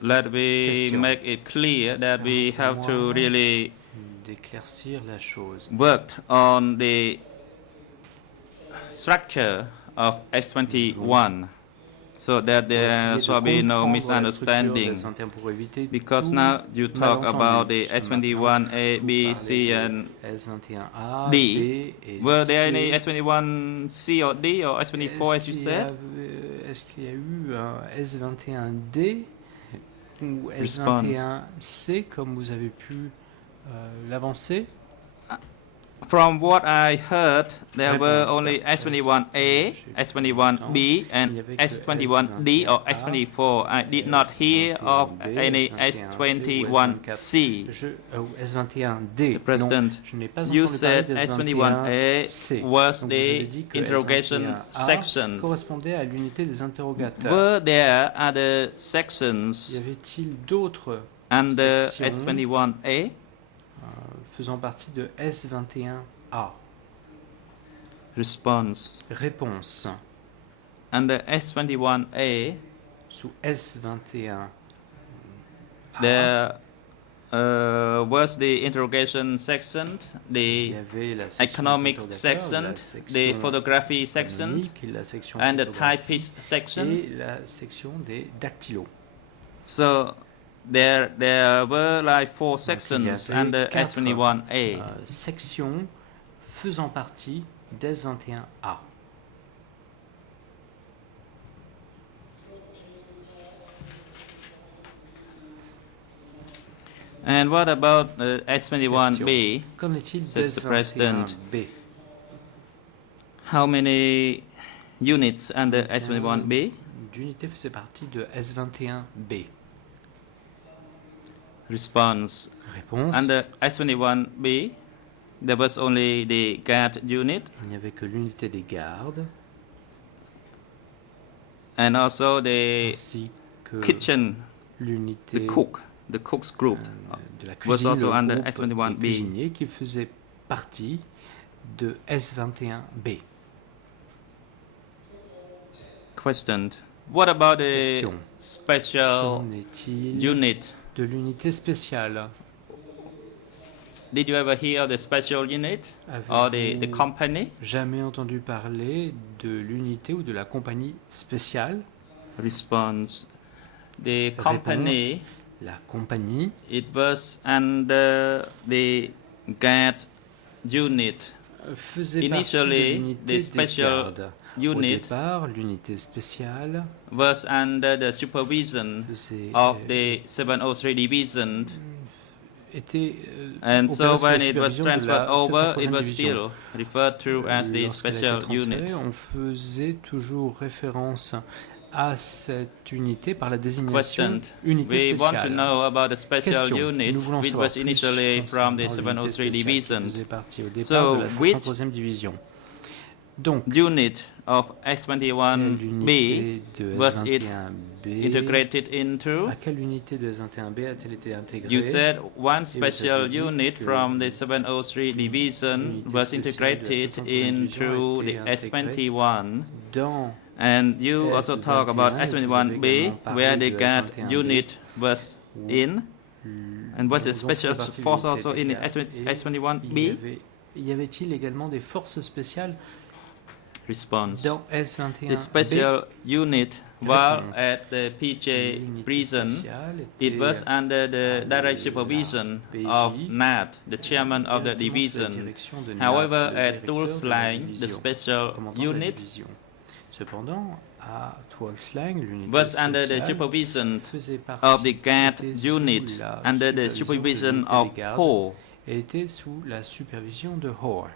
let me Question. make it clear that we have to really D'éclaircir la chose. work on the structure of S21 so that there shall be no misunderstanding. Because now you talk about the S21A, B, C, and S21A, D. B et Were there C. any S21C or D or S24 as you said? Est-ce qu'il y a eu un S21D ou Response. S21C comme vous avez pu l'avancer? From what I heard, there were Réponse. only S21A, S21B, and S21D or S24. I did not hear of any S21C. S21D. The President, Non, je n'ai pas You entendu said parler de S21A S21C. was Donc, vous avez the dit que interrogation S21A section. correspondait à l'unité des interrogateurs. Were there other Y sections avait-il d'autres under sections S21A? faisant partie de S21A? Response. Réponse. Under S21A, Sous S21A, there was the interrogation section, il the y avait la section economic des interrogateurs, section, la the section photography section, économique, la section and the photographique typist section. et la section des dactylos. So there were like four Donc, il y sections avait under quatre, S21A. sections faisant partie d'S21A. And what about S21B? Qu'en est-il Says the President. d'S21B? How many units under S21B? D'unité faisait partie de S21B. Response. Réponse. Under S21B, there was only the guard unit Il n'y avait que l'unité des gardes, and also the ainsi que kitchen, l'unité the cook's group de la was cuisine, also le under groupe des S21B. cuisiniers qui faisait partie de S21B. Question. What about the Question. special Qu'en est-il unit? de l'unité spéciale? Did you ever hear of the special unit or the Avez-vous company? jamais entendu parler de l'unité ou de la compagnie spéciale? Response. The company, La compagnie it was under the guard unit. faisait partie de Initially, l'unité the des special gardes. Au unit départ, l'unité spéciale was under the supervision faisait, of the 703 Division, était and so opérait sous la when it was supervision de transferred la over, 703e it was division. still referred to as the Lorsqu'elle a été special transférée, unit. on faisait toujours référence à cette unité par la désignation Question. unité We want to spéciale. know about the special Question. unit, Nous voulons which savoir was plus initially from the concernant l'unité 703 spéciale qui Division. faisait partie au départ So, de la which 703e division. Donc, unit of quelle S21B unité de was it S21B integrated into? à quelle unité de S21B a-t-elle été intégrée? You said one special avez dit unit que from the 703 Division l'unité was spéciale de la integrated 703e division into a the été intégrée S21. dans And you also talk about S21, et vous avez S21B, également parlé where the de guard S21B, unit was in. And was the dont special faisait partie force l'unité also des in gardes. Et S21B? y avait-il également des forces spéciales Response. dans S21B? The special unit, while Réponse. at the PJ L'unité prison, spéciale it était was under the à direct la supervision PJ, of Nat, the chairman of the directement sous la division. direction de Nat, However, le at directeur Tulsa de la Line, the division, special commandant de la unit division. Cependant, à Tulsa, l'unité was under the spéciale supervision faisait partie of the guard était sous unit, la under the supervision de supervision l'unité of des gardes Ho. et était sous la supervision de Hoare.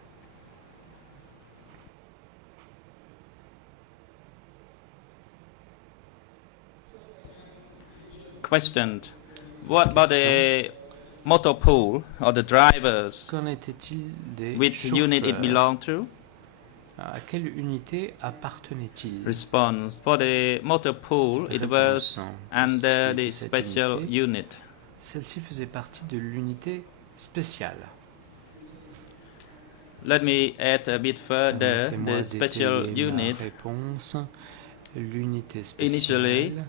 Question. What about the motor pool or the drivers? Qu'en était-il des Which chauffeurs? unit it belonged to? À quelle unité appartenait-il? Response. For the motor pool, it was under the special unit. Celle-ci faisait partie de l'unité spéciale. Let me add a bit further. Permettez-moi The special d'étayer ma unit réponse. L'unité Initially, spéciale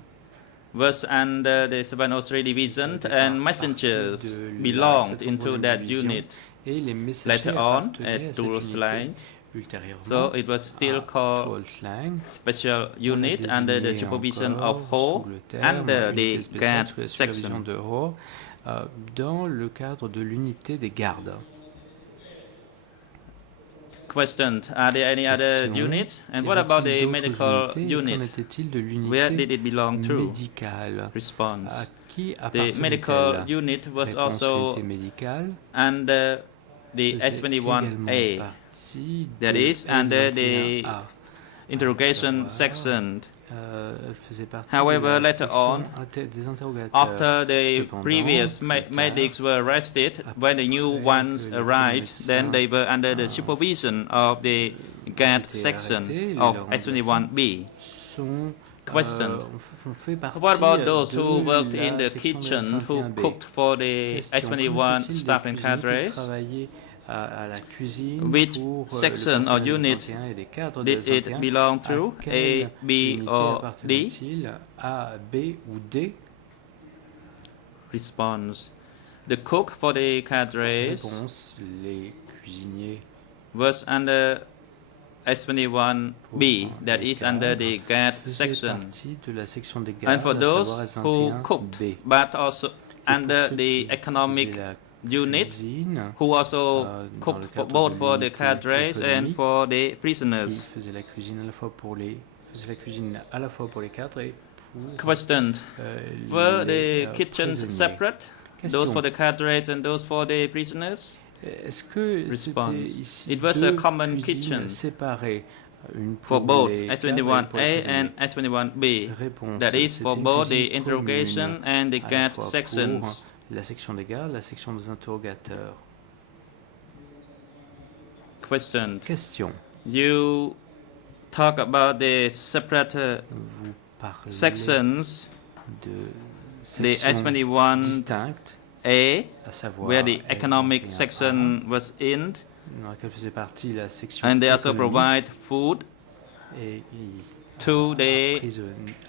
was under the 703 Division faisait and partie messengers de la belonged 703e into that division unit. et les messagers Later on, appartenaient à at cette Tulsa unité. Line, Ultérieurement, so it was still à called Tulsa Line, special on a unit under the désigné supervision encore of Ho sous le terme under unité the spéciale guard sous la supervision section. de Hoare, dans le cadre de l'unité des gardes. Question. Are there any other Question. units? And Y what about avait-il the d'autres medical unités? Qu'en unit? était-il de Where did l'unité it belong to? médicale? Response. À qui The medical appartenait-elle? unit was Réponse, also l'unité médicale under the faisait S21A, également partie that de is, under the S21A. interrogation savoir, section. Elle faisait partie However, de la later section on, des interrogateurs. After the Cependant, previous plus tard, medics were arrested, when the new après ones que les arrived, then médecins, they were under the supervision of the guard été section arrêtés, of les S21B. sont, Question. ont fait partie What about those de who worked in la the section de kitchen, who S21B? cooked for the Question. S21 Qu'en est-il staff des and cuisiniers qui cadres? travaillaient à la cuisine Which pour section le or personnel unit des 21 et des cadres des Did it 21? belong to? À quelle A, B, unité or D? appartenait-il? A, B ou D? Response. The cook for the cadres Réponse, les cuisiniers was under S21B, that is under the guard faisaient section. partie de la section des gardes, And for à those savoir who S21B. cooked, Et but also pour under ceux the qui economic faisaient la unit, cuisine, who also dans cooked le for cadre both de for the l'unité cadres and économique, for the qui prisoners. faisait la cuisine à la fois pour les cadres et pour Question. Were les the kitchens prisonniers. separate? Question. Those for the cadres and those for the prisoners? Est-ce que Response. c'était ici It was deux a common cuisines kitchen séparées, une For pour both les cadres et S21A pour les prisonniers? and S21B. Réponse, That is c'était for une both cuisine the interrogation commune, and the à la guard fois sections. pour La section des gardes, la section des interrogateurs. Question. Question. You talk about the separate Vous parlez sections, de the sections S21A, distinctes, à savoir where the economic S21A, section was in, dans laquelle faisait partie la section and they also économique, provide food et to the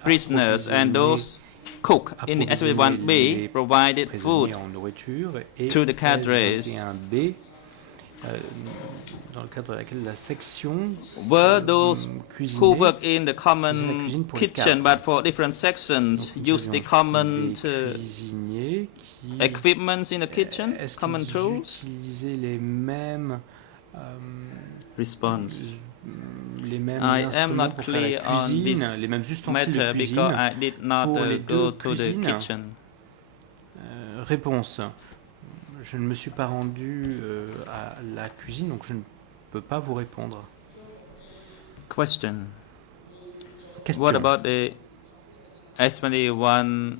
prisoners, and those cook in the S21B provided food en nourriture, et to the cadres. S21B, dans le cadre de laquelle la section were those who cuisinait, work in the cuisine common pour les kitchen, cadres. but for different sections, Donc, nous use the avions common des cuisiniers qui equipments in the kitchen, est-ce common qu'ils tools. utilisaient les mêmes Response. les mêmes I am instruments not pour faire la clear on cuisine, this les mêmes ustensiles de matter cuisine because I did not pour les go deux to the cuisines. kitchen. Réponse. Je ne me suis pas rendu à la cuisine, donc je ne peux pas vous répondre. Question. Question. What about the S21D?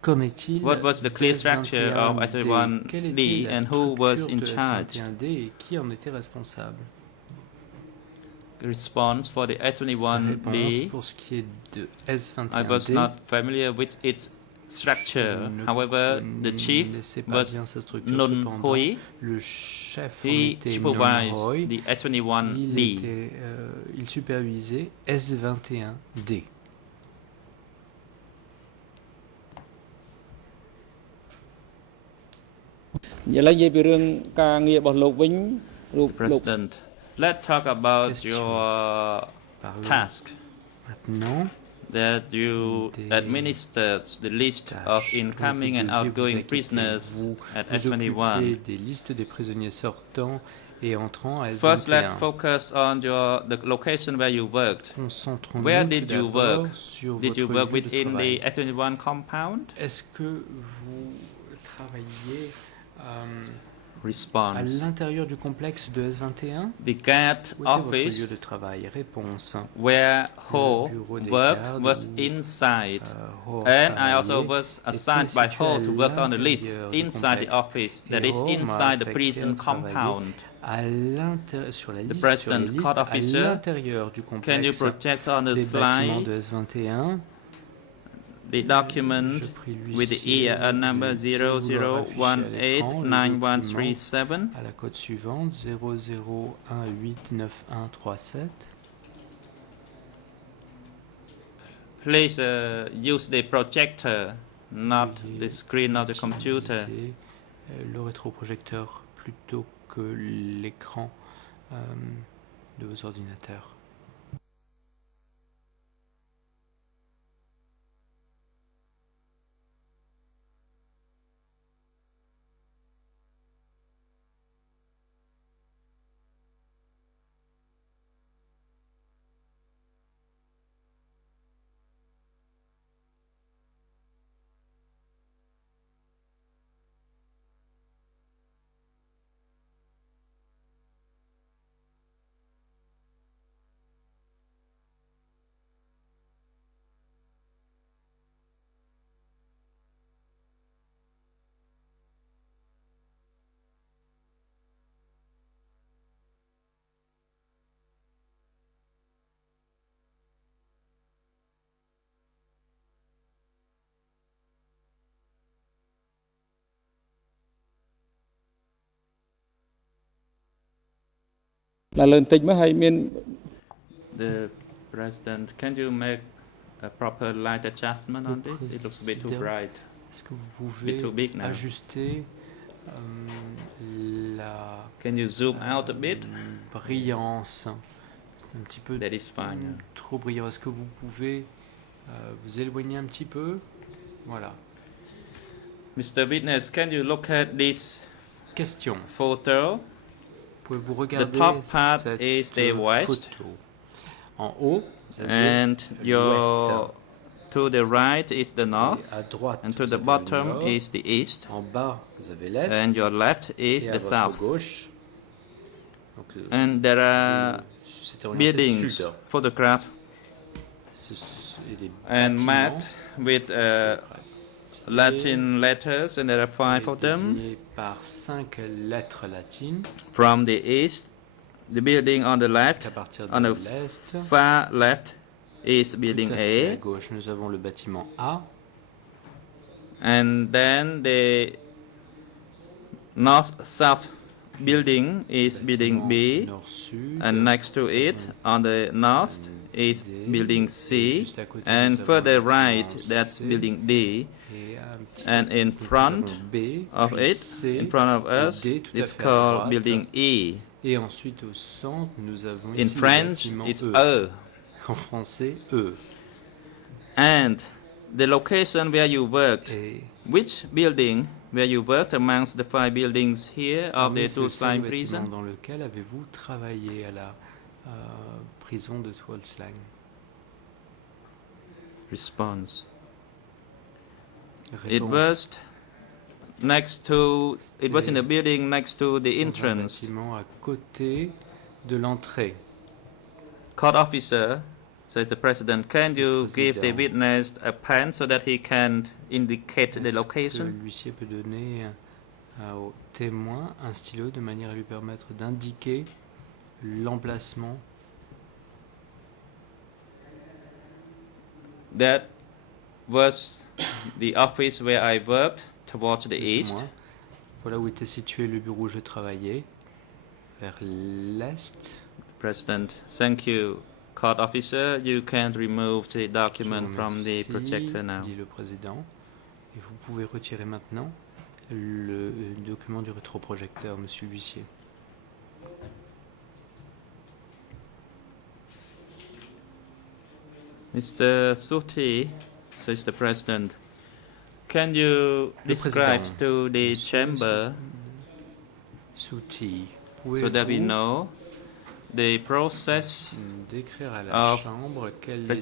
Qu'en est-il What was the clear des structure of 21D? Quelle était S21D la and who was structure in de charge? S21D et qui en était responsable? Response for the Réponse S21D. pour ce qui est de S21D. I was not familiar with its structure. Je ne However, the chief connaissais pas was bien sa structure. Non Cependant, Hoi. le chef en He était Non supervised Hoi. the S21D. Il supervisait S21D. President, let's talk about Question. your Parlons task maintenant that you des administered the list of tâches incoming and dont vous outgoing occupez. prisoners Vous at vous S21. occupez des listes des prisonniers sortants et entrants à First, let's S21. focus on the location where you worked. Concentrons-nous Where tout did you d'abord work? sur Did you votre work lieu de within travail. the S21 compound? Est-ce que vous travaillez à Response. l'intérieur du complexe de S21? The guard Où était votre lieu office de travail? Réponse. where Ho bureau des worked gardes was où, inside. Ho And I also travaillait was était assigned by situé Ho à to work on the list l'intérieur du inside the complexe. office, that Et is Ho m'a inside the affecté prison à travailler compound. à sur la The liste, President, sur les listes, court à officer, l'intérieur du Can you complexe project on the des bâtiments slide de S21 the document Je prie with the l'huissier ER number de bien vouloir afficher à l'écran le 00189137? à la code suivante 00189137. Please use the projector, not Veuillez the screen of the computer. utiliser, le rétroprojecteur plutôt que l'écran de vos ordinateurs. The President, can you make a proper light adjustment on this? It looks a bit too Président, bright. Est-ce que vous It's a bit pouvez too big now. ajuster la Can you zoom out a bit? brillance? C'est un petit peu That is fine. trop brillant. Est-ce que vous pouvez vous éloigner un petit peu? Voilà. Mr. Witness, can you look at this Question. photo? Pouvez-vous regarder top part cette is the west. photo? En haut, vous avez And your l'ouest. to the right is the Et north, à droite, and to vous the avez le bottom nord. is the east, En bas, vous avez l'est. and your left is et à the votre south. gauche. Donc, And there are c'est orienté buildings sud. photographed Et des and bâtiments mapped with Latin letters, and there are 5 of them. désigné par 5 lettres latines. From the east, the building on the left, À partir on de the l'est, far left is tout building à fait à A, gauche, nous avons le bâtiment A. and then the north-south building is building B, Nord-sud. and next to it, on the north, is D. building Et C, juste à côté, and nous avons further le bâtiment right, that's C. building D, Et un petit and peu in plus, nous front avons B, of puis it, C, in front of et us, D tout à is fait à called droite. building E. Et ensuite au centre, nous avons In ici le French, bâtiment it's E. E. En français, E. And the location where you worked, Et which building where you worked amongst the 5 buildings here of parmi the ces 5 Tulsheim bâtiments prison? dans lequel avez-vous travaillé à la prison de Tulsheim? Response. It Réponse. was next to. It was in a building next to the Dans un entrance. bâtiment à côté de l'entrée. Court officer says the president, can you give the président. witness a pen so that he can indicate the Est-ce que location? l'huissier peut donner au témoin un stylo de manière à lui permettre d'indiquer l'emplacement? That was the office where I worked towards the du east. témoin? Voilà où était situé le bureau où je travaillais, vers l'est. President, thank you. Court officer, you can remove the Je document vous from the remercie, projector now. dit le président. Et vous pouvez retirer maintenant le document du rétroprojecteur, monsieur l'huissier. Mr. Suti, says the president, can you Le describe président. to the Monsieur chamber Souti, so that we pouvez-vous know the process décrire à la of chambre quelle était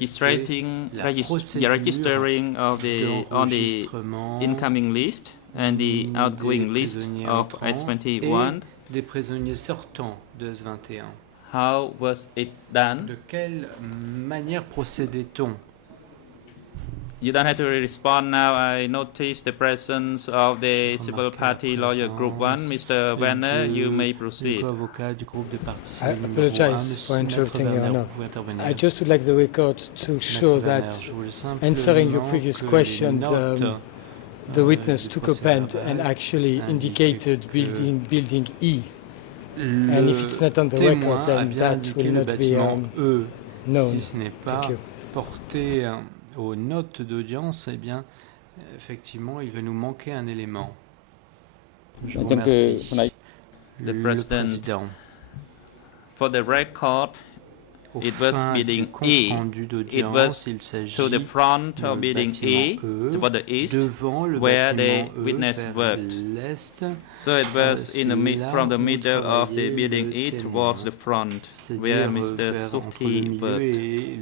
registering of the on the d'enregistrement incoming list and the des outgoing list prisonniers of entrants S21? et des prisonniers sortants de S21. How was it done? De quelle manière procédait-on? You don't have to respond now. I noticed the presence of the J'ai civil remarqué party la lawyer group 1. présence Mr. Werner, you may du proceed. avocat du groupe de partie I civile numéro 1, apologize for Maître interrupting, Your Werner, Honor. vous pouvez intervenir. I just would like the record to show Maître Werner, that je voulais answering your simplement previous que les question, notes, the witness du took a pen and procès-verbal actually indiquent indicated que building E. le And if it's not on the témoin record, a then bien that indiqué will le not be bâtiment E. known. Si ce n'est pas Thank you. porté aux notes d'audience, eh bien, effectivement, il va nous manquer un élément. Je vous remercie. The Le President, président. For the record, Au it was fin building du compte E. rendu It d'audience, was il s'agit to the front du of building E, bâtiment E, toward the east, devant le where bâtiment the E, witness vers worked. l'est, So it was in the c'est là from the où middle of the travaillait building le E témoin, towards the front, where c'est-à-dire Mr. vers entre le Suti milieu worked. et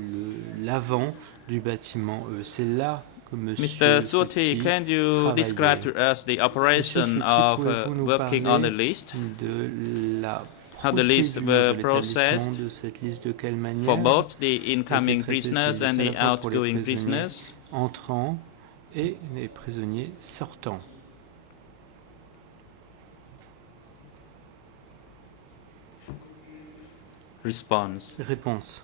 l'avant du bâtiment E. C'est là que Mr. Monsieur Suti, Suti can you travaillait. describe to us the operation Suti, of pouvez-vous nous working on the parler list? de la How the lists procédure were de l'établissement processed de cette liste, de quelle manière for both the incoming était traité prisoners ces and listes, the à la fois pour les outgoing prisonniers prisoners? entrants et les prisonniers sortants. Response. Réponse.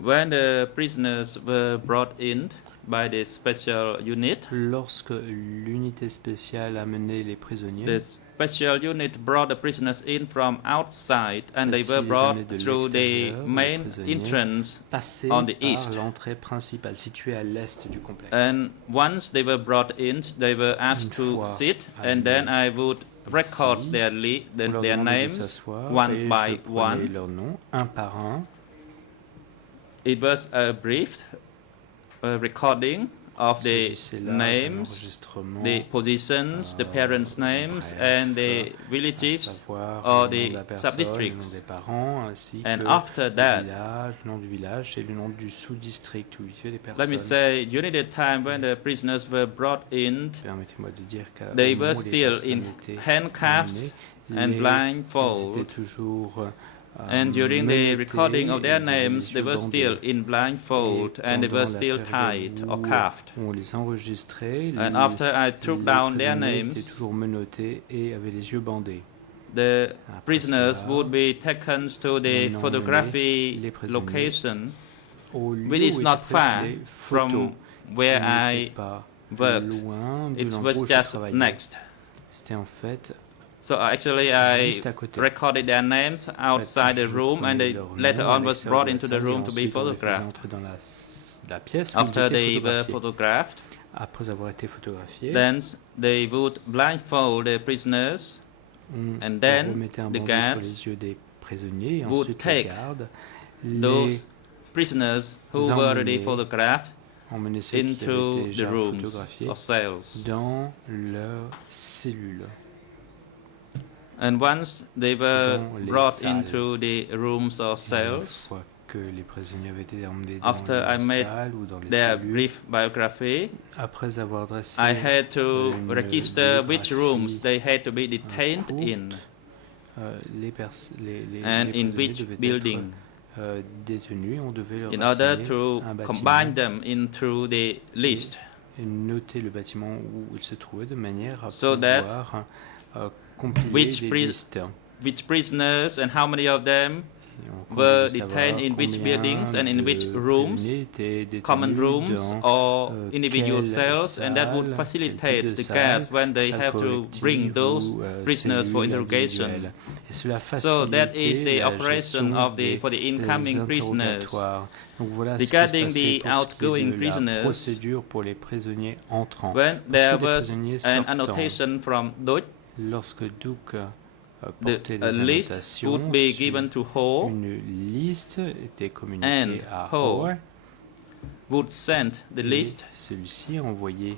When the prisoners were brought in by the special unit, Lorsque l'unité spéciale a mené les prisonniers, the special unit brought the prisoners in from outside and they Celle-ci were les brought amenait de through the l'extérieur, main les prisonniers, entrance passé on the par east. l'entrée principale située à l'est du complexe. And once they were brought in, they were asked Une to fois sit and then I would record ici, their, On leur their demandait de names s'asseoir one et by je prenais one. leurs noms un par un. It was a brief recording of Il the s'agissait là d'un names, enregistrement, the positions, the parents' names, bref, and the à villages savoir or le nom the de la personne, le nom sub-districts. des parents, ainsi And que after that, le nom du village et le nom du sous-district où vivaient les let personnes. me say, during the time when the prisoners were brought in, Permettez-moi de dire qu'à they au moment were où les still personnes in étaient handcuffs emmenées, and ils blindfold. étaient toujours And during the recording of their names, they were still in blindfold and they were still tied or cuffed. On les enregistrait, And after I took les down their prisonniers étaient names, toujours menottés et avaient les yeux bandés. the Après prisoners cela, would be taken to the on photography emmenait les prisonniers location, Au lieu which où is étaient not prises far les from photos, where qui n'étaient I pas worked. loin de It l'endroit was où je just travaillais. next. C'était en fait So actually I juste à côté. recorded their names outside the Je room and they prenais leur later nom à on was l'extérieur brought de la into the salle et room to be ensuite on les faisait photographed. entrer dans la pièce où ils After étaient they were photographiés. photographed, Après avoir été photographiés, then they would blindfold the prisoners on and then remettait un the bandeau sur guards les yeux des prisonniers et would ensuite les take gardes those prisoners who were already emmenaient photographed emmenaient ceux qui avaient into the déjà rooms photographiés or cells. dans leur cellule. And once they were Dans les brought salles. into the rooms or Et une cells, fois que les prisonniers avaient été emmenés dans after I les made salles ou dans les their cellules, brief biography, après avoir dressé I had to une register which biographie rooms they had to be detained courte, in les and in prisonniers which devaient building être détenus, on devait leur in order assigner to un combine bâtiment them into the list et noter le bâtiment où ils se trouvaient de manière à So that pouvoir compiler which des pri- listes. which prisoners and how many of them Et on were devait savoir detained in which combien buildings and in de which rooms, prisonniers étaient détenus common rooms dans or individual quelle cells, and that would salle, facilitate quel type the de guards salle, when they salle have to collective bring those ou, prisoners for cellule interrogation. individuelle. Et cela So that is facilitait the la operation gestion of des for the incoming prisoners. interrogatoires. Donc voilà ce qui se Regarding passait the pour ce qui est outgoing de la prisoners, procédure pour les prisonniers entrants. When Pour ce qui there est des was prisonniers an sortants, annotation from Duc, lorsque Duke the portait a des list annotations, would be given to Ho une liste était communiquée And à Ho Ho would send the et list celui-ci m'envoyait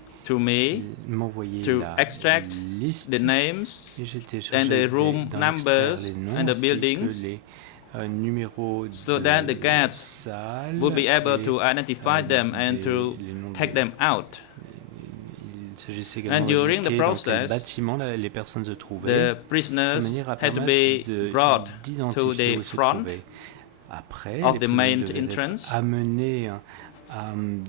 to la extract liste the names et j'étais and chargé the room d'en numbers extraire les noms and the ainsi que buildings les numéros so de that the guards salles would be able et, to identify them and to les noms take de- them out. Il s'agissait également And during the d'indiquer dans quel process, bâtiment les personnes se trouvaient, The de prisoners manière à had to permettre be brought to d'identifier the où ils se front trouvaient. Après, of les the prisonniers main devaient être entrance amenés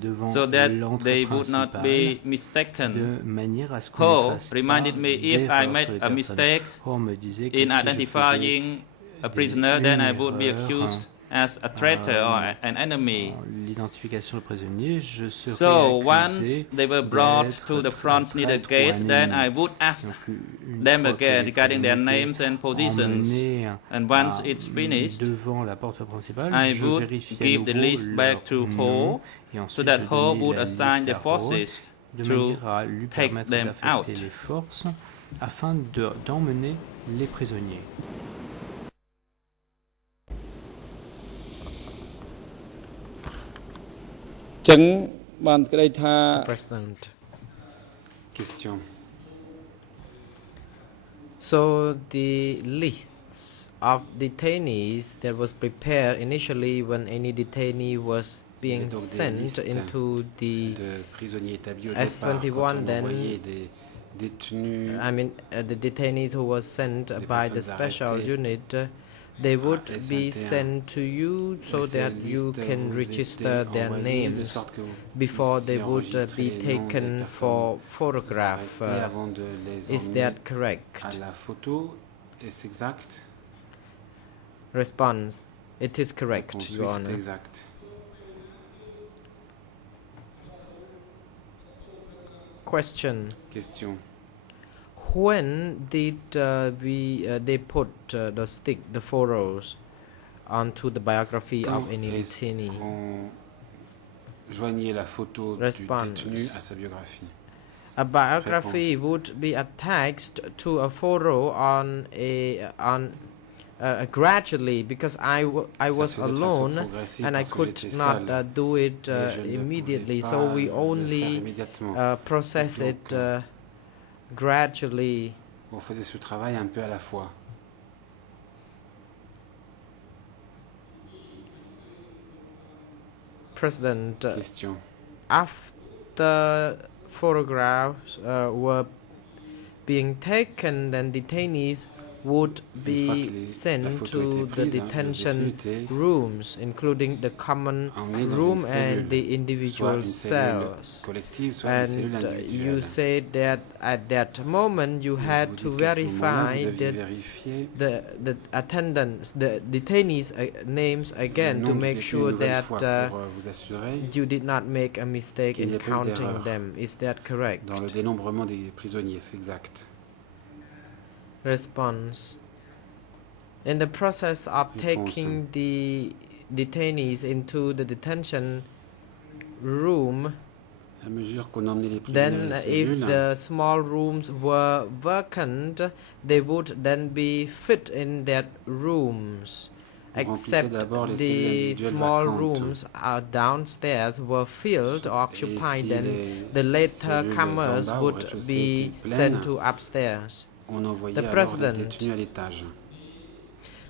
devant so that l'entrée they would not principale be mistaken. de manière à ce qu'on Ho ne fasse pas reminded me if I d'erreur made sur les a personnes. mistake Ho me disait que in si je faisais identifying a prisoner, then I would be erreur, accused as a traitor or an enemy. l'identification du prisonnier, je serais So once accusé they were brought d'être to the front near the traître ou gate, un then ennemi. I would ask Donc, une them fois que again les regarding their prisonniers names and étaient positions. emmenés And once à- it's finished, devant la porte principale, I je would vérifiais give à the nouveau list back leur to nom, Ho et so ensuite that je Ho donnais would la assign liste the à Ho forces de to manière à lui take permettre them d'affecter out. les forces afin d'emmener les prisonniers. ။ចឹងបានក្តីថា President. Question. So the lists of detainees that was prepared initially when any detainee was being Mais donc des sent listes into the De prisonniers établis au S21, départ, quand on then- envoyait des détenus the detainees who was sent Des by the personnes special arrêtées unit, they would be S21. sent to you so Mais ces that you listes can vous register étaient their envoyées de names sorte que vous before they puissiez would enregistrer be les noms des taken personnes for photograph. arrêtées avant de les Is emmener that correct? à la photo. Est-ce exact? Response: It is correct, Réponse, Your oui, c'est Honor. exact. Question: Question. When did they put the photos onto the biography Quand of any est-ce detainee? qu'on joignait la photo Response. du détenu à sa biographie? A biography would be attached to a photo gradually because I Ça was se faisait de façon alone progressive and I parce que could j'étais not seul do it et je ne immediately. pouvais So pas we le faire only immédiatement. process Donc, it gradually. On faisait ce travail un peu à la fois. President, Question. after photographs were being taken, then detainees would Une fois que be la sent photo to était the prise, le detention détenu était rooms, including the common emmené dans room une and cellule, the soit individual une cellule cells. collective, soit une cellule And you individuelle. said that at that moment you Et had vous to dites qu'à ce moment-là, verify vous deviez that vérifier the attendants, the detainees' names le again nom to du make détenu sure une nouvelle that fois pour vous assurer you did not make a mistake qu'il n'y in ait pas eu counting d'erreur them. Is that correct? dans le dénombrement des prisonniers. C'est exact. Response. In the process of Réponse. taking the detainees into the detention room, À mesure qu'on emmenait les prisonniers then dans les if cellules, the small rooms were vacant, they would then be fit in that rooms. on remplissait Except d'abord les cellules the individuelles small vacantes. rooms downstairs were filled or Et occupied, si then les the later cellules comers d'en bas au would rez-de-chaussée be étaient pleines, sent to upstairs. on envoyait the alors les president. détenus à l'étage.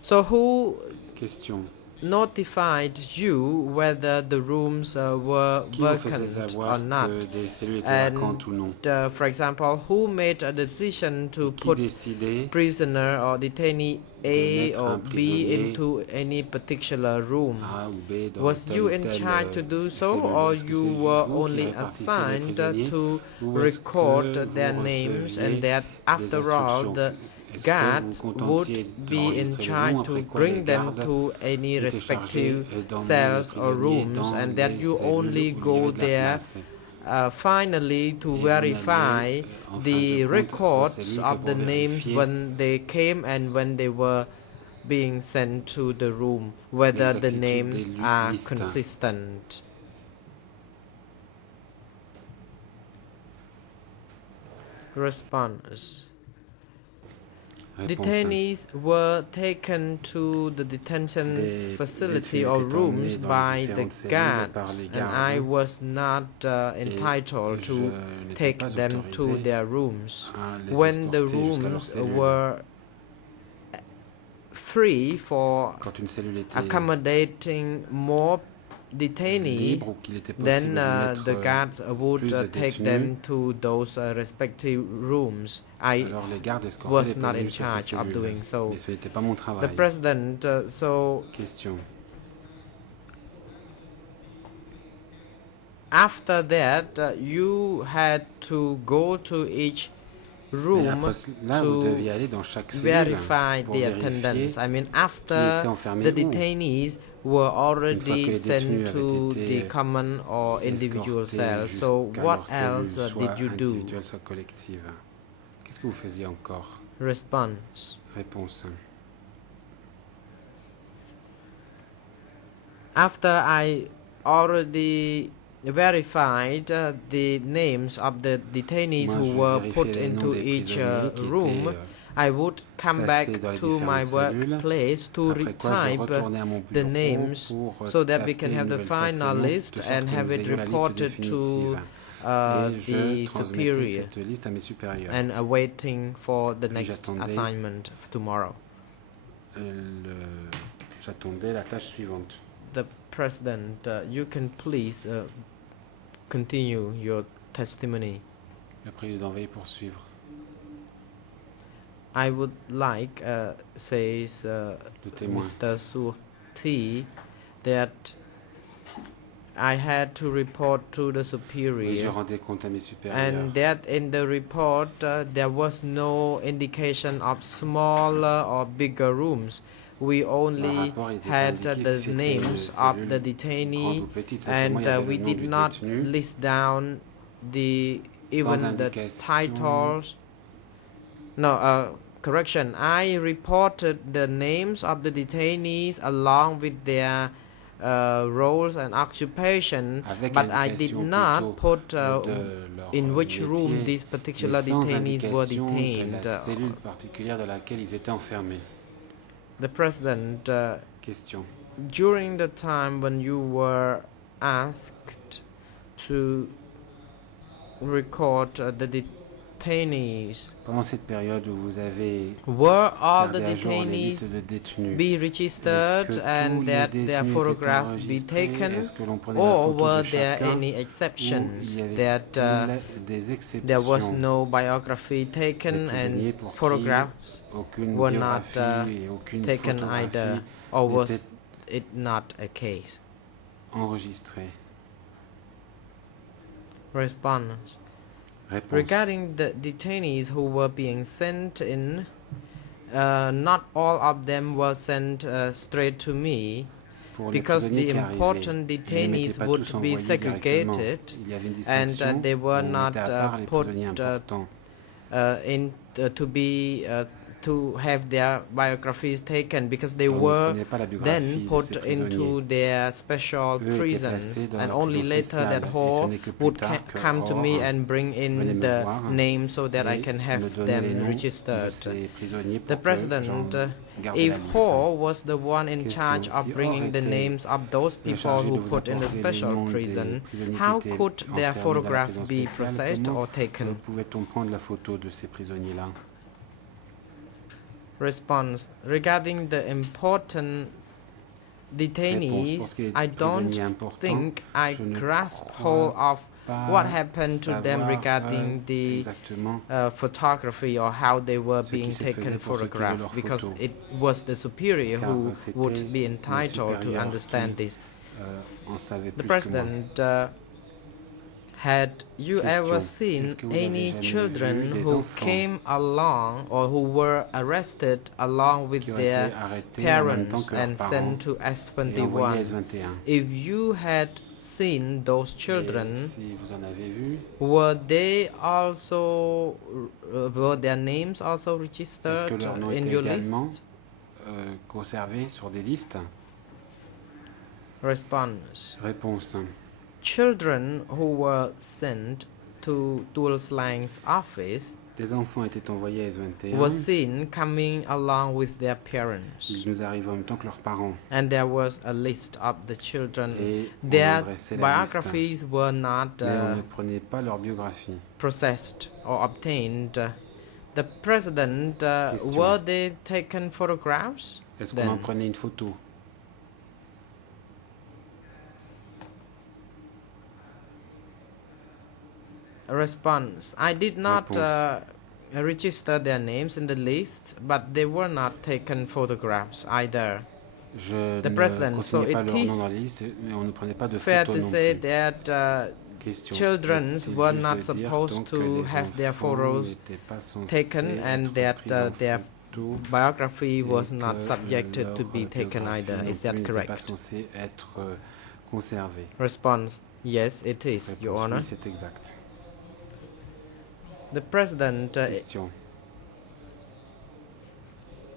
So who Question. notified you whether the rooms were Qui vous faisait vacant savoir or not? que des cellules étaient And vacantes ou non? for example, who made a decision to Qui put décidait prisoner or detainee A mettre or un B prisonnier into any particular room? A ou B dans Was telle you ou in telle charge to do so, cellule? or Est-ce que you c'est were vous qui only répartissiez les assigned prisonniers to ou est-ce record que their vous names, and receviez that des after all instructions? the Est-ce que vous guards vous would contentiez be in d'enregistrer les noms charge après to quoi les bring them gardes to any étaient respective chargés d'emmener les cells or prisonniers rooms, dans and that les you cellules only où il y go avait de la there place? finally to Et vous verify n'alliez, en fin the de compte, aux records cellules que of the pour names vérifier when they came and when they were being sent to the room, whether the l'exactitude names des are listes. consistent. Response. Réponse. Detainees were taken to the detention Les facility détenus or étaient rooms emmenés dans by les the différentes cellules par guards, les and I gardes. was not entitled je to n'étais take pas them to autorisé their rooms. à les When the escorter jusqu'à leur rooms cellule. were free for Quand une cellule était accommodating more detainees, libre ou qu'il était possible then d'y mettre the guards would plus de take détenus, them to those respective rooms. I alors les gardes escortaient was les not prisonniers in jusqu'à ces charge of cellules. doing so. Mais ce n'était pas mon The travail. president, so Question. after that, you had to go to each Et room après cela, vous to deviez aller dans chaque cellule verify pour the vérifier attendance. I mean, qui after était enfermé the où. detainees were Une fois que already les sent détenus to avaient the été common or individual escortés cells. So jusqu'à what leur cellule, else soit did you do? individuelle, soit collective. Qu'est-ce que vous faisiez encore? Response. Réponse. After I already verified the names of the detainees Moi, who je were vérifiais put les noms into des each prisonniers qui room, étaient, I would come back placés dans les to my différentes cellules. workplace to Après quoi, je retype retournais à mon the bureau names pour so that we taper can une have the nouvelle fois ces final noms, list de sorte and que have nous it ayons la liste reported to définitive. Et the je transmettais superior cette liste à mes supérieurs. and awaiting for the Puis next j'attendais. assignment tomorrow. J'attendais la tâche suivante. The President, you can please continue your testimony. Le président veuille poursuivre. I would like, says Le témoin. Mr. Sous, that I had to report to the Oui, je superior, rendais compte à mes supérieurs. and that in the report there was no indication of smaller or bigger rooms. We only rapport, il était had pas indiqué the si c'était names une of cellule the detainee, grande ou petite, simplement, and il y avait we le nom did du not détenu, list down the even the indication. titles. No, correction. I reported the names of the detainees along with their roles and occupation, avec but I did indication not plutôt put de leur in which room métier, these particular mais sans detainees were indication de detained. la cellule particulière dans laquelle ils étaient enfermés. The President, Question. during the time when you were asked to record the detainees, Pendant cette période où vous avez were all the gardé à jour les detainees listes de détenus, be est-ce registered que tous and les that their détenus étaient photographs be enregistrés? taken, Est-ce que l'on prenait la or photo were de there chacun? any Ou il exceptions y avait that des there was exceptions? no biography taken Des prisonniers and pour qui photographs aucune were not biographie et aucune taken photographie either, or was n'était it not a case? enregistrée. Response. Réponse. Regarding the detainees who were being sent in, not all of them were sent straight to me, Pour les because prisonniers the qui arrivaient, important ils n'étaient detainees pas would tous be envoyés directement. segregated Il y avait une and distinction they où were on not mettait à part les put prisonniers importants. to be to have their biographies taken, because they On ne were prenait pas la biographie then de put ces into prisonniers. their special Eux étaient prisons, placés dans and la only prison later spéciale. that Et ce Hall n'est que plus would tard que come to me Hall and bring venait in me the voir name so that I et can me have donnait les them noms de registered. ces prisonniers The pour que President, j'en garde if la liste. Hall was the one in Question. charge of Si bringing Hall the était names of those people chargé who de vous put in the apporter les special noms des prison, prisonniers how qui étaient could their enfermés dans la photographs prison be spéciale, processed comment or taken? pouvait-on prendre la photo de ces prisonniers-là? Response. Regarding the important detainees, Pour ce qui est I don't prisonniers importants, think I je ne grasp crois hold of pas what happened to them savoir, regarding the exactement photography or how they were ce qui being se taken faisait pour s'occuper de photograph, leurs because photos. it was the superior Car who c'était would be le entitled to supérieur understand qui, this. en savait The plus que moi. President, had you ever seen Est-ce que vous avez any jamais children vu des who enfants came along or who were arrested along with qui ont their été arrêtés en même temps parents que leurs and parents sent to et envoyés à S21? S21? If you had seen those Et children, si vous en avez vu, were they also were their names also est-ce registered que leurs noms in étaient your également list? conservés sur des listes? Response. Réponse. Children who were sent to Tuol Slang's office Des enfants étaient envoyés à S21. were seen coming along with their parents, Ils nous arrivent en même temps que leurs parents. and there was a list of the children. Et on Their dressait la liste. biographies were not Mais on ne prenait pas leur biographie. processed or obtained. The president, Question. were they taken photographs? Est-ce qu'on en Then. prenait une photo? Response. I did not register their names in the list, but they were not taken photographs either. Je The ne president, so consignais pas it leur is nom dans la liste, mais on ne prenait pas de Fair photos to non say plus. that Question. children Est-il were juste not de dire, supposed donc, to que les have their enfants photos n'étaient pas censés taken and être that pris en their photo biography et was not que subjected to leur be taken biographie either? non Is plus that n'était pas correct? censée être conservée. Response. Yes, it is, Your Réponse, Honor. oui, c'est exact. The president, Question.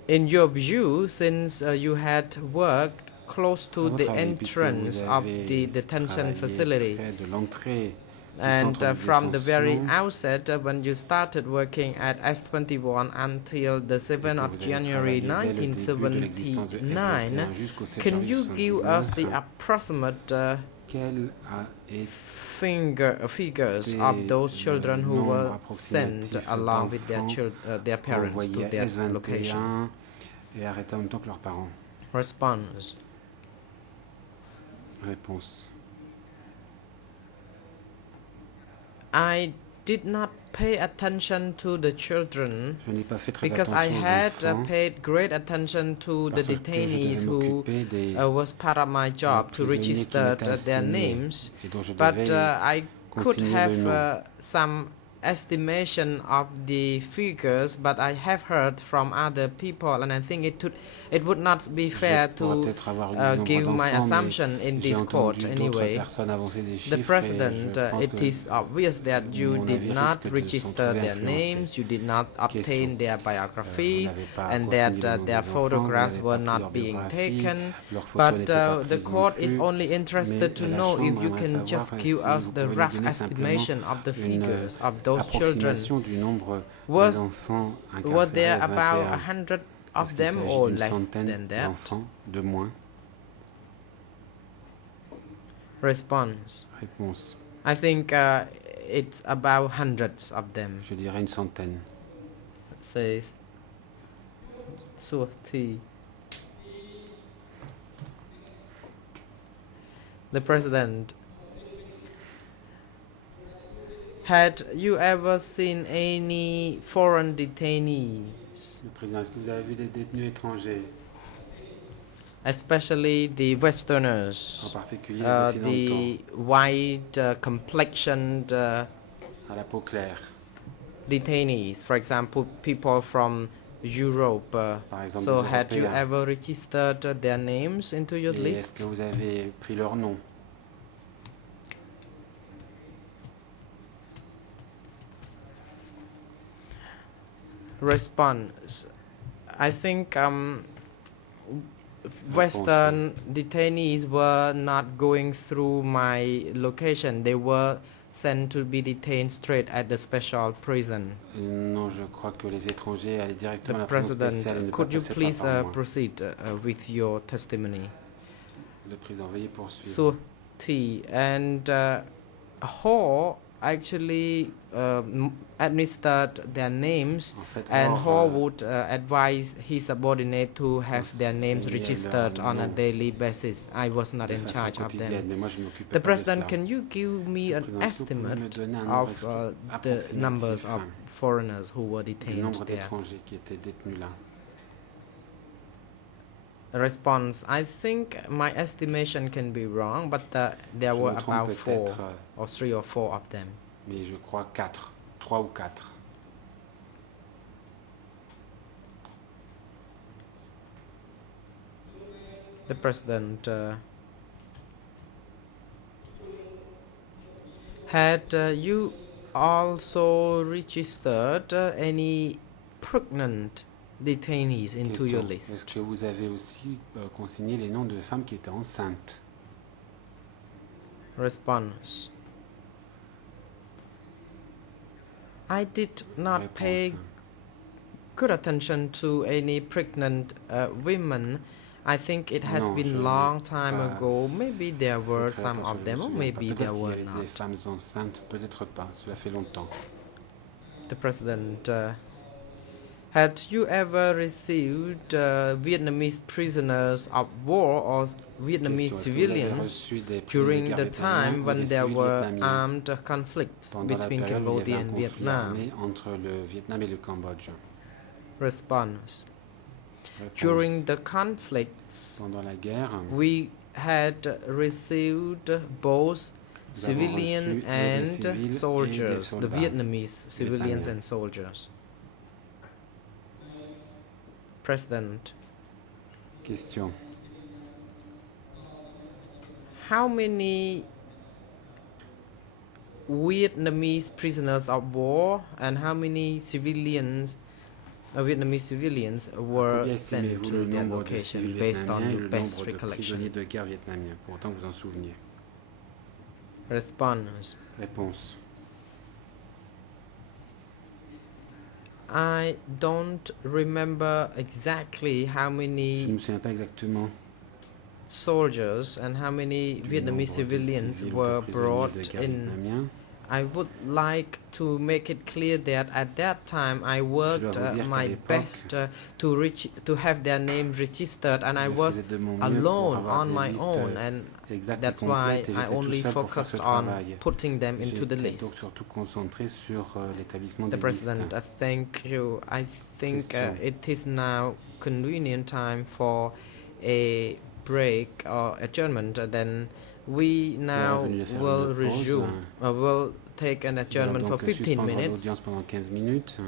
in your view, since you had worked close to À the votre avis, puisque entrance vous of avez the detention travaillé facility, près de l'entrée du and centre de from the very détention, outset, when you started working at S21 until the 7th que of vous avez January travaillé dès le début de l'existence de 1979, S21 jusqu'au 7 can janvier you give us the 1979, approximate quel a été figures des of those children who nombres were approximatifs sent along with d'enfants their parents to envoyés à their location? S21 et arrêtés en même temps que leurs parents? Response. Réponse. I did not pay attention to the children Je n'ai pas fait très because I attention aux had enfants paid great attention to the parce que je detainees devais who m'occuper des was part of my job to prisonniers qui register m'étaient their assignés names, et dont je but devais I could consigner le have nom. some estimation of the figures, but I have heard from other people, and I think it would not be fair Je pourrais to peut-être avoir eu le nombre give my d'enfants, mais assumption in j'ai this court entendu d'autres anyway. personnes avancer des The chiffres et President, je pense it que is obvious that you mon did avis not risque de s'en register trouver their influencé. names, you did not obtain Question. their vous biographies, n'avez pas and consigné that le nom their des enfants, vous photographs n'avez were pas pris not leur being biographie, taken. leurs photos But n'étaient pas the prises non court is plus. only interested to mais la know if Chambre you aimerait can savoir just si give vous us the pouvez nous rough donner simplement estimation of the une figures of those children. approximation du nombre Was- des enfants Were incarcérés there à about 21. 100 Est-ce of qu'il them s'agit or d'une less centaine than that? d'enfants de moins? Response. Réponse. I think it's about hundreds of them. Je dirais une centaine. Says Suti. The president. Had you ever seen any foreign detainees, Le président, est-ce que vous avez vu des détenus étrangers, especially the en Westerners, particulier les Occidentaux, the white complexioned à la peau claire, detainees, for example, people from Europe? par exemple So, des had you Européens? ever registered their names into your Et est-ce list? que vous avez pris leur nom? Response. I think Western detainees were not going through my location. They were sent to be detained straight at the special prison. Non, je crois que les étrangers allaient directement à The la prison spéciale et president, ne pas could you passer please par moi. proceed with your testimony? Le président, veuillez poursuivre. So, T and Ho actually administered their names, En fait, and Ho Or, would advise his subordinate to have their names conseiller registered leur on a nom daily basis. I was not de in façon charge of quotidienne, them. mais moi je m'occupais The pas de president, cela. can you give me an Président, est-ce que vous pouvez me estimate donner un nombre of the approximatif, numbers of foreigners who were du detained nombre there? d'étrangers qui étaient détenus là? Response: I think my estimation can be wrong, but there Je were me trompe about four peut-être, or 3 or 4 of them. mais je crois 4, 3 ou 4. The president. Had you also registered any pregnant detainees into your Question. list? Est-ce que vous avez aussi consigné les noms de femmes qui étaient enceintes? Response: I did not pay Réponse. good attention to any pregnant women. I think it has Non, je been n'ai long time pas ago. Maybe there Fait were très some attention, of je them, me or souviens pas. maybe Peut-être there qu'il y were avait des not. femmes enceintes, peut-être pas, cela fait longtemps. The president. Had you ever received Vietnamese prisoners of war or Vietnamese Question. Est-ce que vous avez civilians reçu des prisonniers de during guerre the time vietnamiens ou when des there civils were vietnamiens armed conflicts pendant la between période où il y avait Cambodia un and conflit Vietnam? armé entre le Vietnam et le Cambodge? Response: Réponse. during the conflicts, Pendant la guerre, we had received both nous avons civilian reçu et des and civils et des soldiers, the soldats Vietnamese civilians vietnamiens. and soldiers. President: Question. how many Vietnamese prisoners of war and how many civilians, Vietnamese civilians, were Combien sent estimez-vous to le their nombre de location civils based on vietnamiens et your le best nombre de recollection? prisonniers de guerre vietnamiens? Pour autant, vous en souveniez. Response: Réponse. I don't remember exactly how Je ne many me souviens pas exactement soldiers and how many du Vietnamese nombre de civilians civils ou de were prisonniers de brought guerre in. vietnamiens. I would like to make it clear that at that time I worked vous dire qu'à my l'époque, best to have their names registered, and I Je was faisais de mon mieux pour alone avoir on des my listes own, and exactes that's et why complètes et I j'étais tout only seul pour faire ce focused on travail. putting them into the J'étais donc list. surtout concentré sur l'établissement The des listes. president, thank you. I think Question. it is now convenient time for a break or adjournment. Then we now venu de faire will une pause. resume. We'll take an Nous allons adjournment for donc 15 suspendre minutes. l'audience pendant 15 minutes.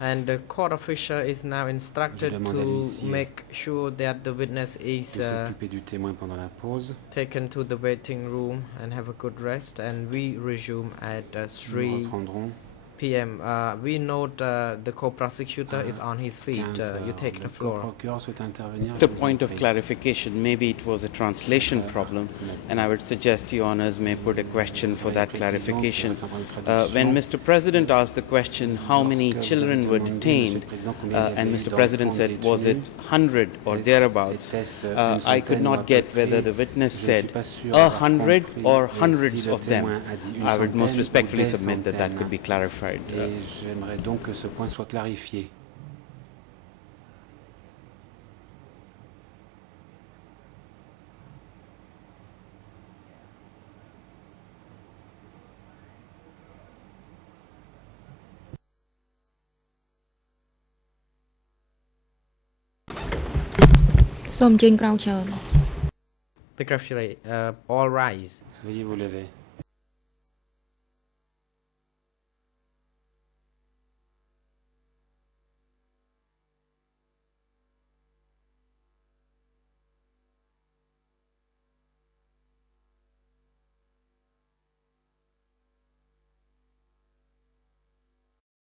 And the court official is now instructed demande à to l'huissier make sure that the witness is de s'occuper du témoin pendant la pause. taken to the waiting room and have a good rest. And we resume at Nous 3 reprendrons PM. We note the co-prosecutor is on his feet. 15 You take heures. the Le floor. procureur souhaite intervenir. The je vous en point of prie. clarification, maybe it was a translation problem, and I would suggest your honors may put a question for that clarification. When Mr. President asked the question, how many children were detained, and Mr. President said, was it 100 or thereabouts, I could not get whether the witness said 100 or hundreds of them. I would most respectfully submit that that could be clarified. Et j'aimerais donc que ce point soit clarifié. Soom ជើញក្រោកឈរ Congratulate. All rise. Veuillez vous lever.